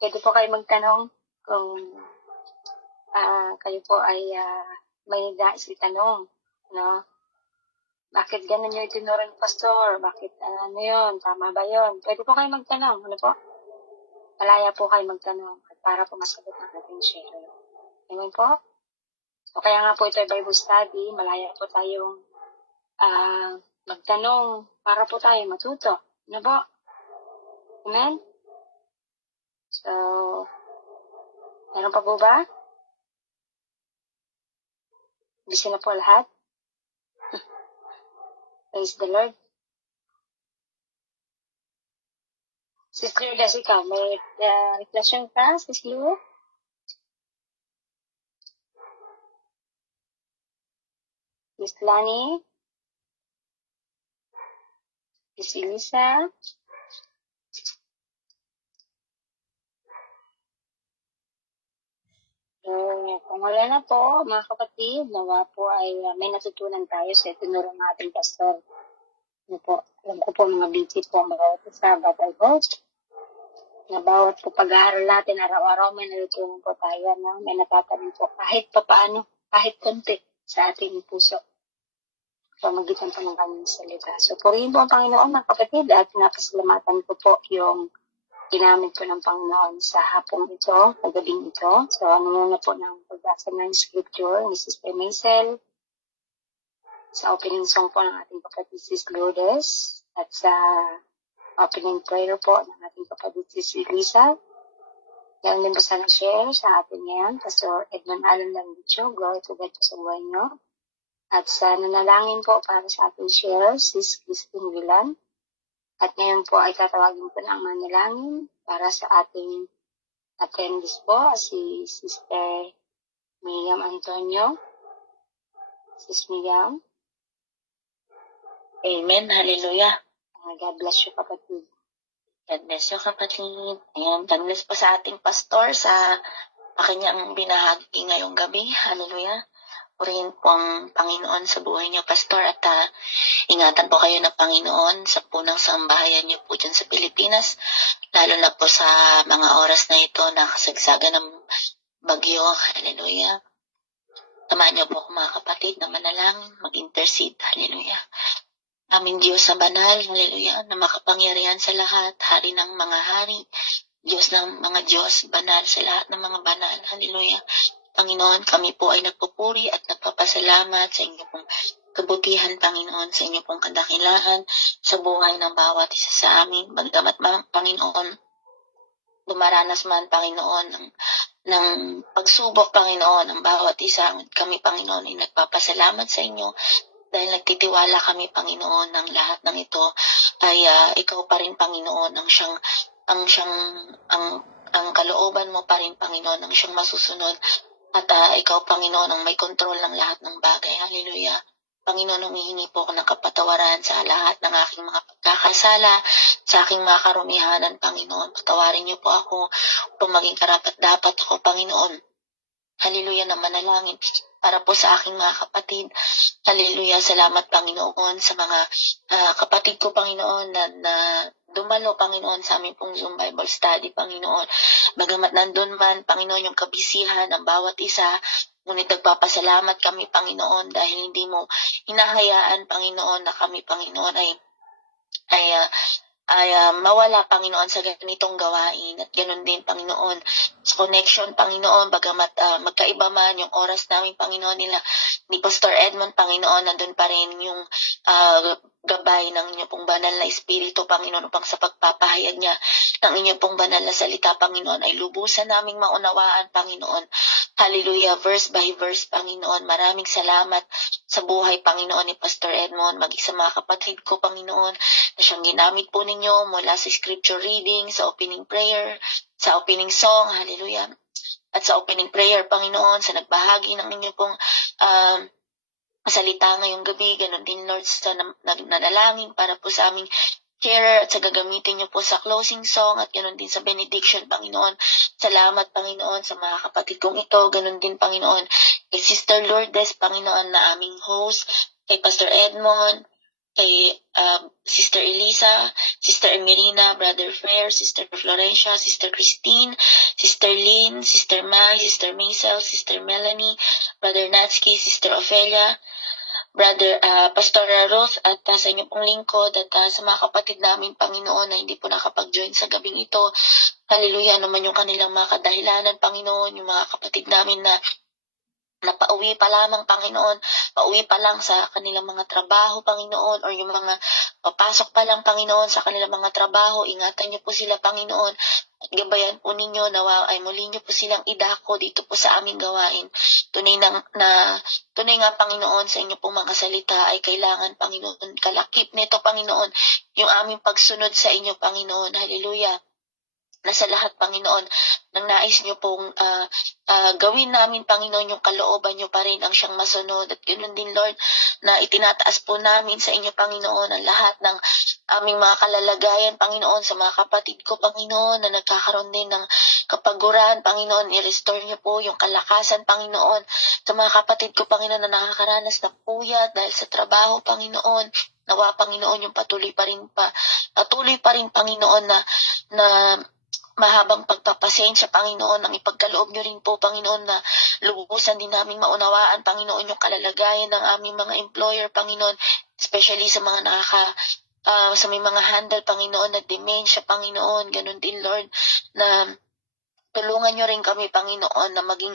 Pwede po kayo magtanong kung kayo po ay may nais itanong. No? Bakit ganun yung itinuro ni Pastor? Bakit ano yun? Tama ba yun? Pwede po kayo magtanong. Ano po? Malaya po kayo magtanong para po masagot ang ating share. Amen po? So, kaya nga po ito ay Bible study. Malaya po tayong magtanong para po tayo matuto. Ano po? Amen? So, meron pa po ba? Busy na po lahat? Praise the Lord. Sister Das, ikaw, may reflection ka, Sis Lou? Miss Lani? Miss Elisa? So, kung wala na po, mga kapatid, nawa po ay may natutunan tayo sa tinuro ng ating pastor. Ano po, alam ko po mga busy po bawat isa, but I hope na bawat po pag-aaral natin araw-araw may natutunan po tayo, no? May natatanin po kahit pa paano, kahit konti sa ating puso. Pamagitan po ng kanyang salita. So, purihin po ang Panginoon, mga kapatid, at napasalamatan ko po yung ginamit po ng Panginoon sa hapong ito, kagabing ito. So, ano muna po ng pagbasa ng scripture ni Sister Maisel, sa opening song po ng ating kapatid Sis Lourdes, at sa opening prayer po ng ating kapatid Sis Elisa. Yan din po sa nag-share sa atin ngayon, Pastor Edmond Alan Landicho, glory to God po sa buhay nyo. At sa nanalangin po para sa ating share, Sis Christine Villan. At ngayon po ay tatawagin po ng manalangin para sa ating attendees po, si Sister Miriam Antonio. Sis Miriam. Amen. Hallelujah. God bless you, kapatid. God bless you, kapatid. Ayan, God bless po sa ating pastor sa kanyang binahagi ngayong gabi. Hallelujah. Purihin po ang Panginoon sa buhay niyo, Pastor, at ingatan po kayo ng Panginoon sa punang sambahayan niyo po dyan sa Pilipinas, lalo na po sa mga oras na ito na kasagsagan ng bagyo. Hallelujah. Samahan niyo po ako mga kapatid na manalangin, mag-intercede. Hallelujah. Aming Diyos na banal, hallelujah, na makapangyarihan sa lahat, hari ng mga hari, Diyos ng mga Diyos, banal sa lahat ng mga banal. Hallelujah. Panginoon, kami po ay nagpupuri at nagpapasalamat sa inyo pong kabutihan, Panginoon, sa inyo pong kadakilaan sa buhay ng bawat isa sa amin. Bagamat, Panginoon, dumaranas man, Panginoon, ng pagsubok, Panginoon, ang bawat isa, kami, Panginoon, ay nagpapasalamat sa inyo dahil nagtitiwala kami, Panginoon, ng lahat ng ito ay ikaw pa rin, Panginoon, ang kalooban mo pa rin, Panginoon, ang siyang masusunod. At ikaw, Panginoon, ang may kontrol ng lahat ng bagay. Hallelujah. Panginoon, humihingi po ako ng kapatawaran sa lahat ng aking mga pagkakasala, sa aking mga karumihanan, Panginoon. Patawarin niyo po ako upang maging karapat-dapat ako, Panginoon. Hallelujah, na manalangin para po sa aking mga kapatid. Hallelujah, salamat, Panginoon, sa mga kapatid ko, Panginoon, na dumalo, Panginoon, sa aming pong Zoom Bible Study, Panginoon. Bagamat nandun man, Panginoon, yung kabisihan ng bawat isa, ngunit nagpapasalamat kami, Panginoon, dahil hindi mo hinahayaan, Panginoon, na kami, Panginoon, ay mawala, Panginoon, sa ganitong gawain. At ganun din, Panginoon, sa connection, Panginoon, bagamat magkaiba man yung oras namin, Panginoon, ni Pastor Edmond, Panginoon, nandun pa rin yung gabay ng inyo pong banal na Espiritu, Panginoon, upang sa pagpapahayag niya ng inyo pong banal na salita, Panginoon, ay lubusan naming maunawaan, Panginoon. Hallelujah, verse by verse, Panginoon. Maraming salamat sa buhay, Panginoon, ni Pastor Edmond, maging sa mga kapatid ko, Panginoon, na siyang ginamit po ninyo mula sa scripture reading, sa opening prayer, sa opening song, hallelujah, at sa opening prayer, Panginoon, sa nagbahagi ng inyo pong salita ngayong gabi, ganun din, Lord, sa nanalangin para po sa aming carer at sa gagamitin niyo po sa closing song at ganun din sa benediction, Panginoon. Salamat, Panginoon, sa mga kapatid kong ito, ganun din, Panginoon, kay Sister Lourdes, Panginoon, na aming host, kay Pastor Edmond, kay Sister Elisa, Sister Emerina, Brother Fair, Sister Florencia, Sister Christine, Sister Lynn, Sister Mai, Sister Maisel, Sister Melanie, Brother Natsky, Sister Ophelia, Brother Pastor Ruth, at sa inyo pong lingkod, at sa mga kapatid namin, Panginoon, na hindi po nakapag-join sa gabing ito. Hallelujah, naman yung kanilang mga kadahilanan, Panginoon, yung mga kapatid namin na pauwi pa lamang, Panginoon, pauwi pa lang sa kanilang mga trabaho, Panginoon, or yung mga papasok pa lang, Panginoon, sa kanilang mga trabaho. Ingatan niyo po sila, Panginoon, at gabayan po ninyo, nawa ay muli niyo po silang idako dito po sa aming gawain. Tunay nga, Panginoon, sa inyo pong mga salita ay kailangan, Panginoon, kalakip nito, Panginoon, yung aming pagsunod sa inyo, Panginoon. Hallelujah. Nasa lahat, Panginoon, nang nais niyo pong gawin namin, Panginoon, yung kalooban niyo pa rin ang siyang masunod. At ganoon din, Lord, na itinataas po namin sa inyo, Panginoon, ang lahat ng aming mga kalalagayan, Panginoon, sa mga kapatid ko, Panginoon, na nagkakaroon din ng kapaguran, Panginoon, i-restore niyo po yung kalakasan, Panginoon, sa mga kapatid ko, Panginoon, na nakakaranas ng puyat dahil sa trabaho, Panginoon. Nawa, Panginoon, yung patuloy pa rin, Panginoon, na mahabang pagpapasensya, Panginoon, ang ipagkaloob niyo rin po, Panginoon, na lubusan din namin maunawaan, Panginoon, yung kalalagayan ng aming mga employer, Panginoon, especially sa mga sa may mga handle, Panginoon, na dementia, Panginoon, ganun din, Lord, na tulungan niyo rin kami, Panginoon, na maging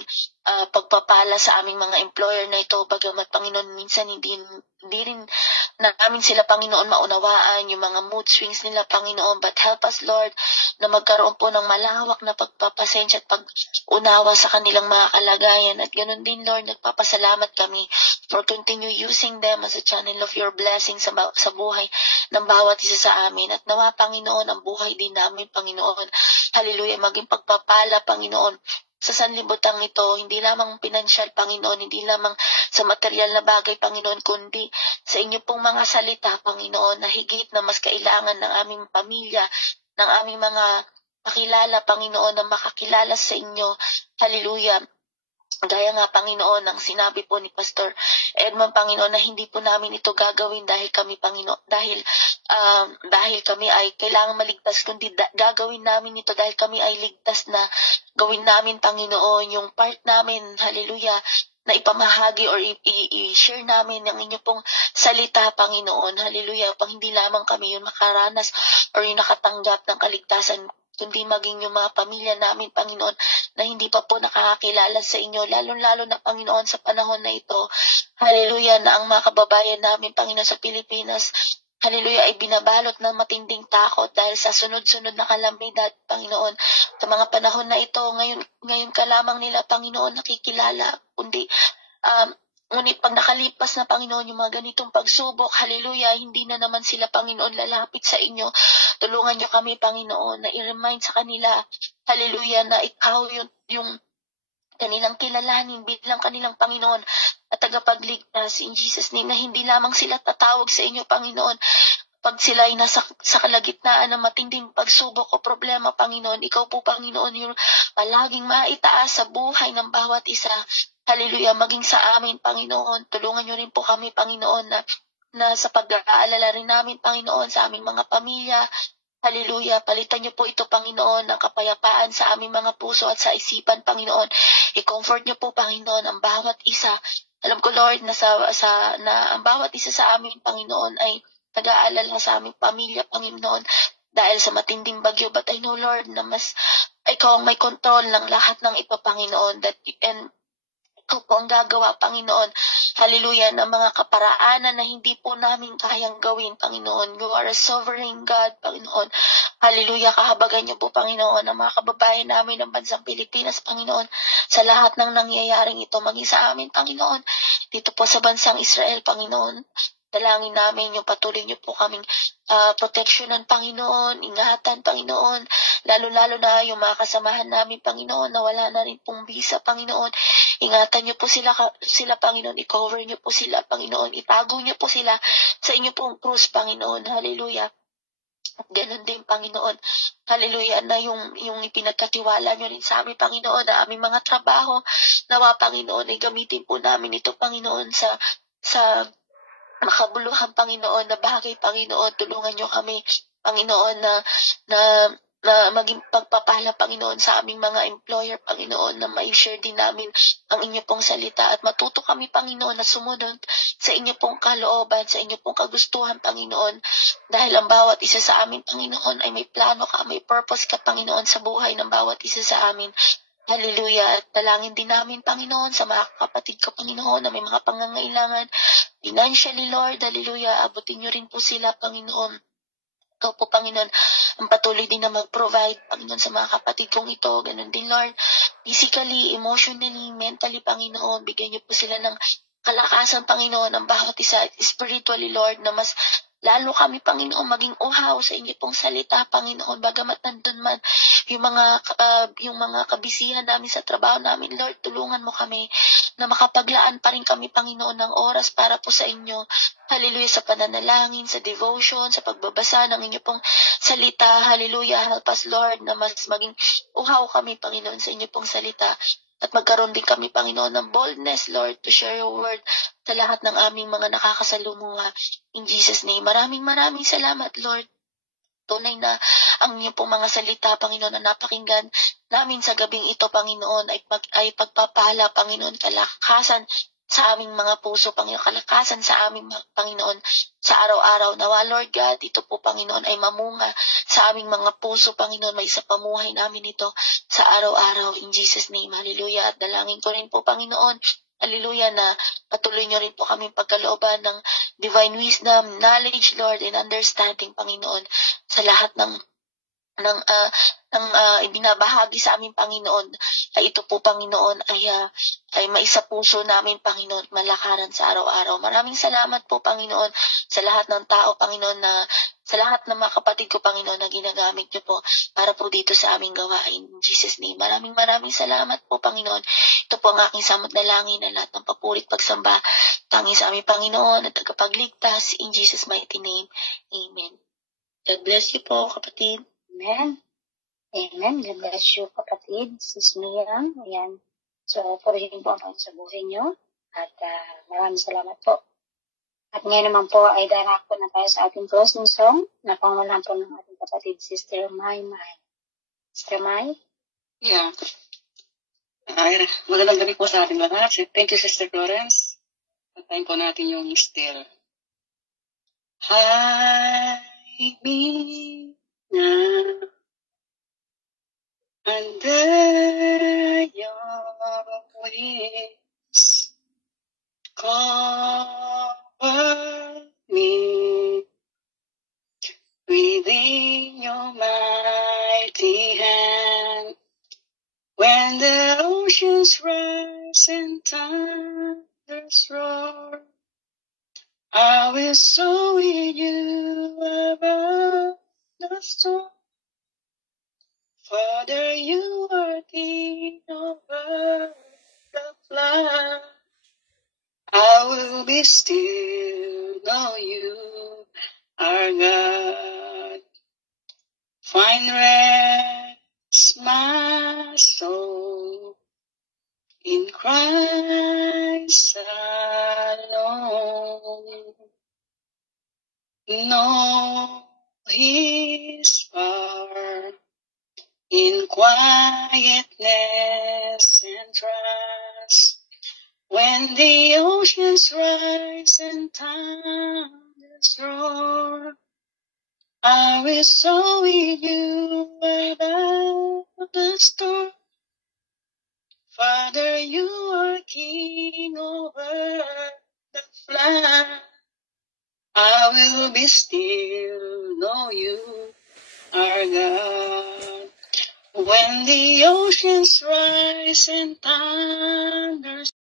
pagpapala sa aming mga employer na ito, bagamat, Panginoon, minsan hindi rin namin sila, Panginoon, maunawaan yung mga mood swings nila, Panginoon, but help us, Lord, na magkaroon po ng malawak na pagpapasensya at pag-unawa sa kanilang mga kalagayan. At ganun din, Lord, nagpapasalamat kami for continue using them as a channel of your blessing sa buhay ng bawat isa sa amin. At nawa, Panginoon, ang buhay din namin, Panginoon, hallelujah, maging pagpapala, Panginoon, sa sanlibutan ito, hindi lamang pinansyal, Panginoon, hindi lamang sa material na bagay, Panginoon, kundi sa inyo pong mga salita, Panginoon, na higit na mas kailangan ng aming pamilya, ng aming mga makilala, Panginoon, na makakilala sa inyo. Hallelujah. Gaya nga, Panginoon, ang sinabi po ni Pastor Edmond, Panginoon, na hindi po namin ito gagawin dahil kami, Panginoon, dahil kami ay kailangan maligtas, kundi gagawin namin ito dahil kami ay ligtas na. Gawin namin, Panginoon, yung part namin, hallelujah, na ipamahagi or i-share namin ang inyo pong salita, Panginoon. Hallelujah. Pang hindi lamang kami yung makaranas or yung nakatanggap ng kaligtasan, kundi maging yung mga pamilya namin, Panginoon, na hindi pa po nakakakilala sa inyo, lalong-lalo na, Panginoon, sa panahon na ito. Hallelujah, na ang mga kababayan namin, Panginoon, sa Pilipinas, hallelujah, ay binabalot ng matinding takot dahil sa sunod-sunod na kalamidad, Panginoon. Sa mga panahon na ito, ngayon ka lamang nila, Panginoon, nakikilala, kundi, ngunit pag nakalipas na, Panginoon, yung mga ganitong pagsubok, hallelujah, hindi na naman sila, Panginoon, lalapit sa inyo. Tulungan niyo kami, Panginoon, na i-remind sa kanila, hallelujah, na ikaw yung kanilang kilalanin bilang kanilang Panginoon at tagapagligtas in Jesus' name, na hindi lamang sila tatawag sa inyo, Panginoon, pag sila ay nasa sa kalagitnaan ng matinding pagsubok o problema, Panginoon. Ikaw po, Panginoon, yung palaging maitaas sa buhay ng bawat isa. Hallelujah, maging sa amin, Panginoon. Tulungan niyo rin po kami, Panginoon, na sa pag-aalala rin namin, Panginoon, sa aming mga pamilya. Hallelujah. Palitan niyo po ito, Panginoon, ng kapayapaan sa aming mga puso at sa isipan, Panginoon. I-comfort niyo po, Panginoon, ang bawat isa. Alam ko, Lord, na ang bawat isa sa amin, Panginoon, ay nag-aalala sa aming pamilya, Panginoon, dahil sa matinding bagyo. But I know, Lord, na ikaw ang may control ng lahat ng ito, Panginoon. And ikaw po ang gagawa, Panginoon. Hallelujah, ng mga kaparaanan na hindi po namin kayang gawin, Panginoon. You are a sovereign God, Panginoon. Hallelujah, kahabagan niyo po, Panginoon, ang mga kababayan namin ng bansang Pilipinas, Panginoon, sa lahat ng nangyayaring ito, maging sa amin, Panginoon, dito po sa bansang Israel, Panginoon. Dalangin namin yung patuloy niyo po kaming proteksyonan, Panginoon, ingatan, Panginoon, lalo-lalo na yung mga kasamahan namin, Panginoon, na wala na rin pong visa, Panginoon. Ingatan niyo po sila, Panginoon, i-cover niyo po sila, Panginoon, itago niyo po sila sa inyo pong krus, Panginoon. Hallelujah. At ganun din, Panginoon, hallelujah, na yung ipinagkatiwala niyo rin sa amin, Panginoon, na aming mga trabaho, nawa, Panginoon, ay gamitin po namin ito, Panginoon, sa makabuluhan, Panginoon, na bagay, Panginoon. Tulungan niyo kami, Panginoon, na maging pagpapala, Panginoon, sa aming mga employer, Panginoon, na ma-share din namin ang inyo pong salita at matuto kami, Panginoon, na sumunod sa inyo pong kalooban, sa inyo pong kagustuhan, Panginoon, dahil ang bawat isa sa amin, Panginoon, ay may plano ka, may purpose ka, Panginoon, sa buhay ng bawat isa sa amin. Hallelujah. At dalangin din namin, Panginoon, sa mga kapatid ko, Panginoon, na may mga pangangailangan financially, Lord. Hallelujah. Abutin niyo rin po sila, Panginoon. Ikaw po, Panginoon, ang patuloy din na mag-provide, Panginoon, sa mga kapatid kong ito. Ganun din, Lord. Physically, emotionally, mentally, Panginoon. Bigyan niyo po sila ng kalakasan, Panginoon, ang bawat isa. Spiritually, Lord, na mas lalo kami, Panginoon, maging uhaw sa inyo pong salita, Panginoon, bagamat nandun man yung mga kabisihan namin sa trabaho namin, Lord, tulungan mo kami na makapaglaan pa rin kami, Panginoon, ng oras para po sa inyo. Hallelujah, sa pananalangin, sa devotion, sa pagbabasa ng inyo pong salita. Hallelujah, help us, Lord, na mas maging uhaw kami, Panginoon, sa inyo pong salita. At magkaroon din kami, Panginoon, ng boldness, Lord, to share your word sa lahat ng aming mga nakakasalumuha. In Jesus' name, maraming salamat, Lord. Tunay na ang inyong pong mga salita, Panginoon, na napakinggan namin sa gabing ito, Panginoon, ay pagpapala, Panginoon, kalakasan sa aming mga puso, Panginoon, kalakasan sa aming Panginoon sa araw-araw. Nawa, Lord God, ito po, Panginoon, ay mamunga sa aming mga puso, Panginoon, may isa pamuhay namin ito sa araw-araw. In Jesus' name, hallelujah. At dalangin ko rin po, Panginoon, hallelujah, na patuloy niyo rin po kami pagkalooban ng divine wisdom, knowledge, Lord, and understanding, Panginoon, sa lahat ng ibinabahagi sa aming Panginoon, ay ito po, Panginoon, ay maisa puso namin, Panginoon, malakaran sa araw-araw. Maraming salamat po, Panginoon, sa lahat ng tao, Panginoon, sa lahat ng mga kapatid ko, Panginoon, na ginagamit niyo po para po dito sa aming gawain. In Jesus' name, maraming salamat po, Panginoon. Ito po ang aking samot na langin na lahat ng papurit pagsamba tangi sa aming Panginoon at tagapagligtas. In Jesus' mighty name, amen. God bless you po, kapatid. Amen. Amen. God bless you, kapatid. Sis Miriam. Ayan. So, purihin po ang sa buhay niyo. At maraming salamat po. At ngayon naman po ay darako na tayo sa ating closing song na pangunahan po ng ating kapatid, Sister Mai. Sister Mai? Yeah. Magandang gabi po sa ating lahat. Thank you, Sister Florence. Patayin po natin yung still. Hide me now under your wings. Cover me within your mighty hand. When the oceans rise and thunders roar, I will soar with you above the storm. Father, you are king over the flood. I will be still, know you are God. Find rest, my soul, in Christ alone. Know His power in quietness and trust. When the oceans rise and thunders roar, I will soar with you above the storm. Father, you are king over the flood. I will be still, know you are God. When the oceans rise and thunders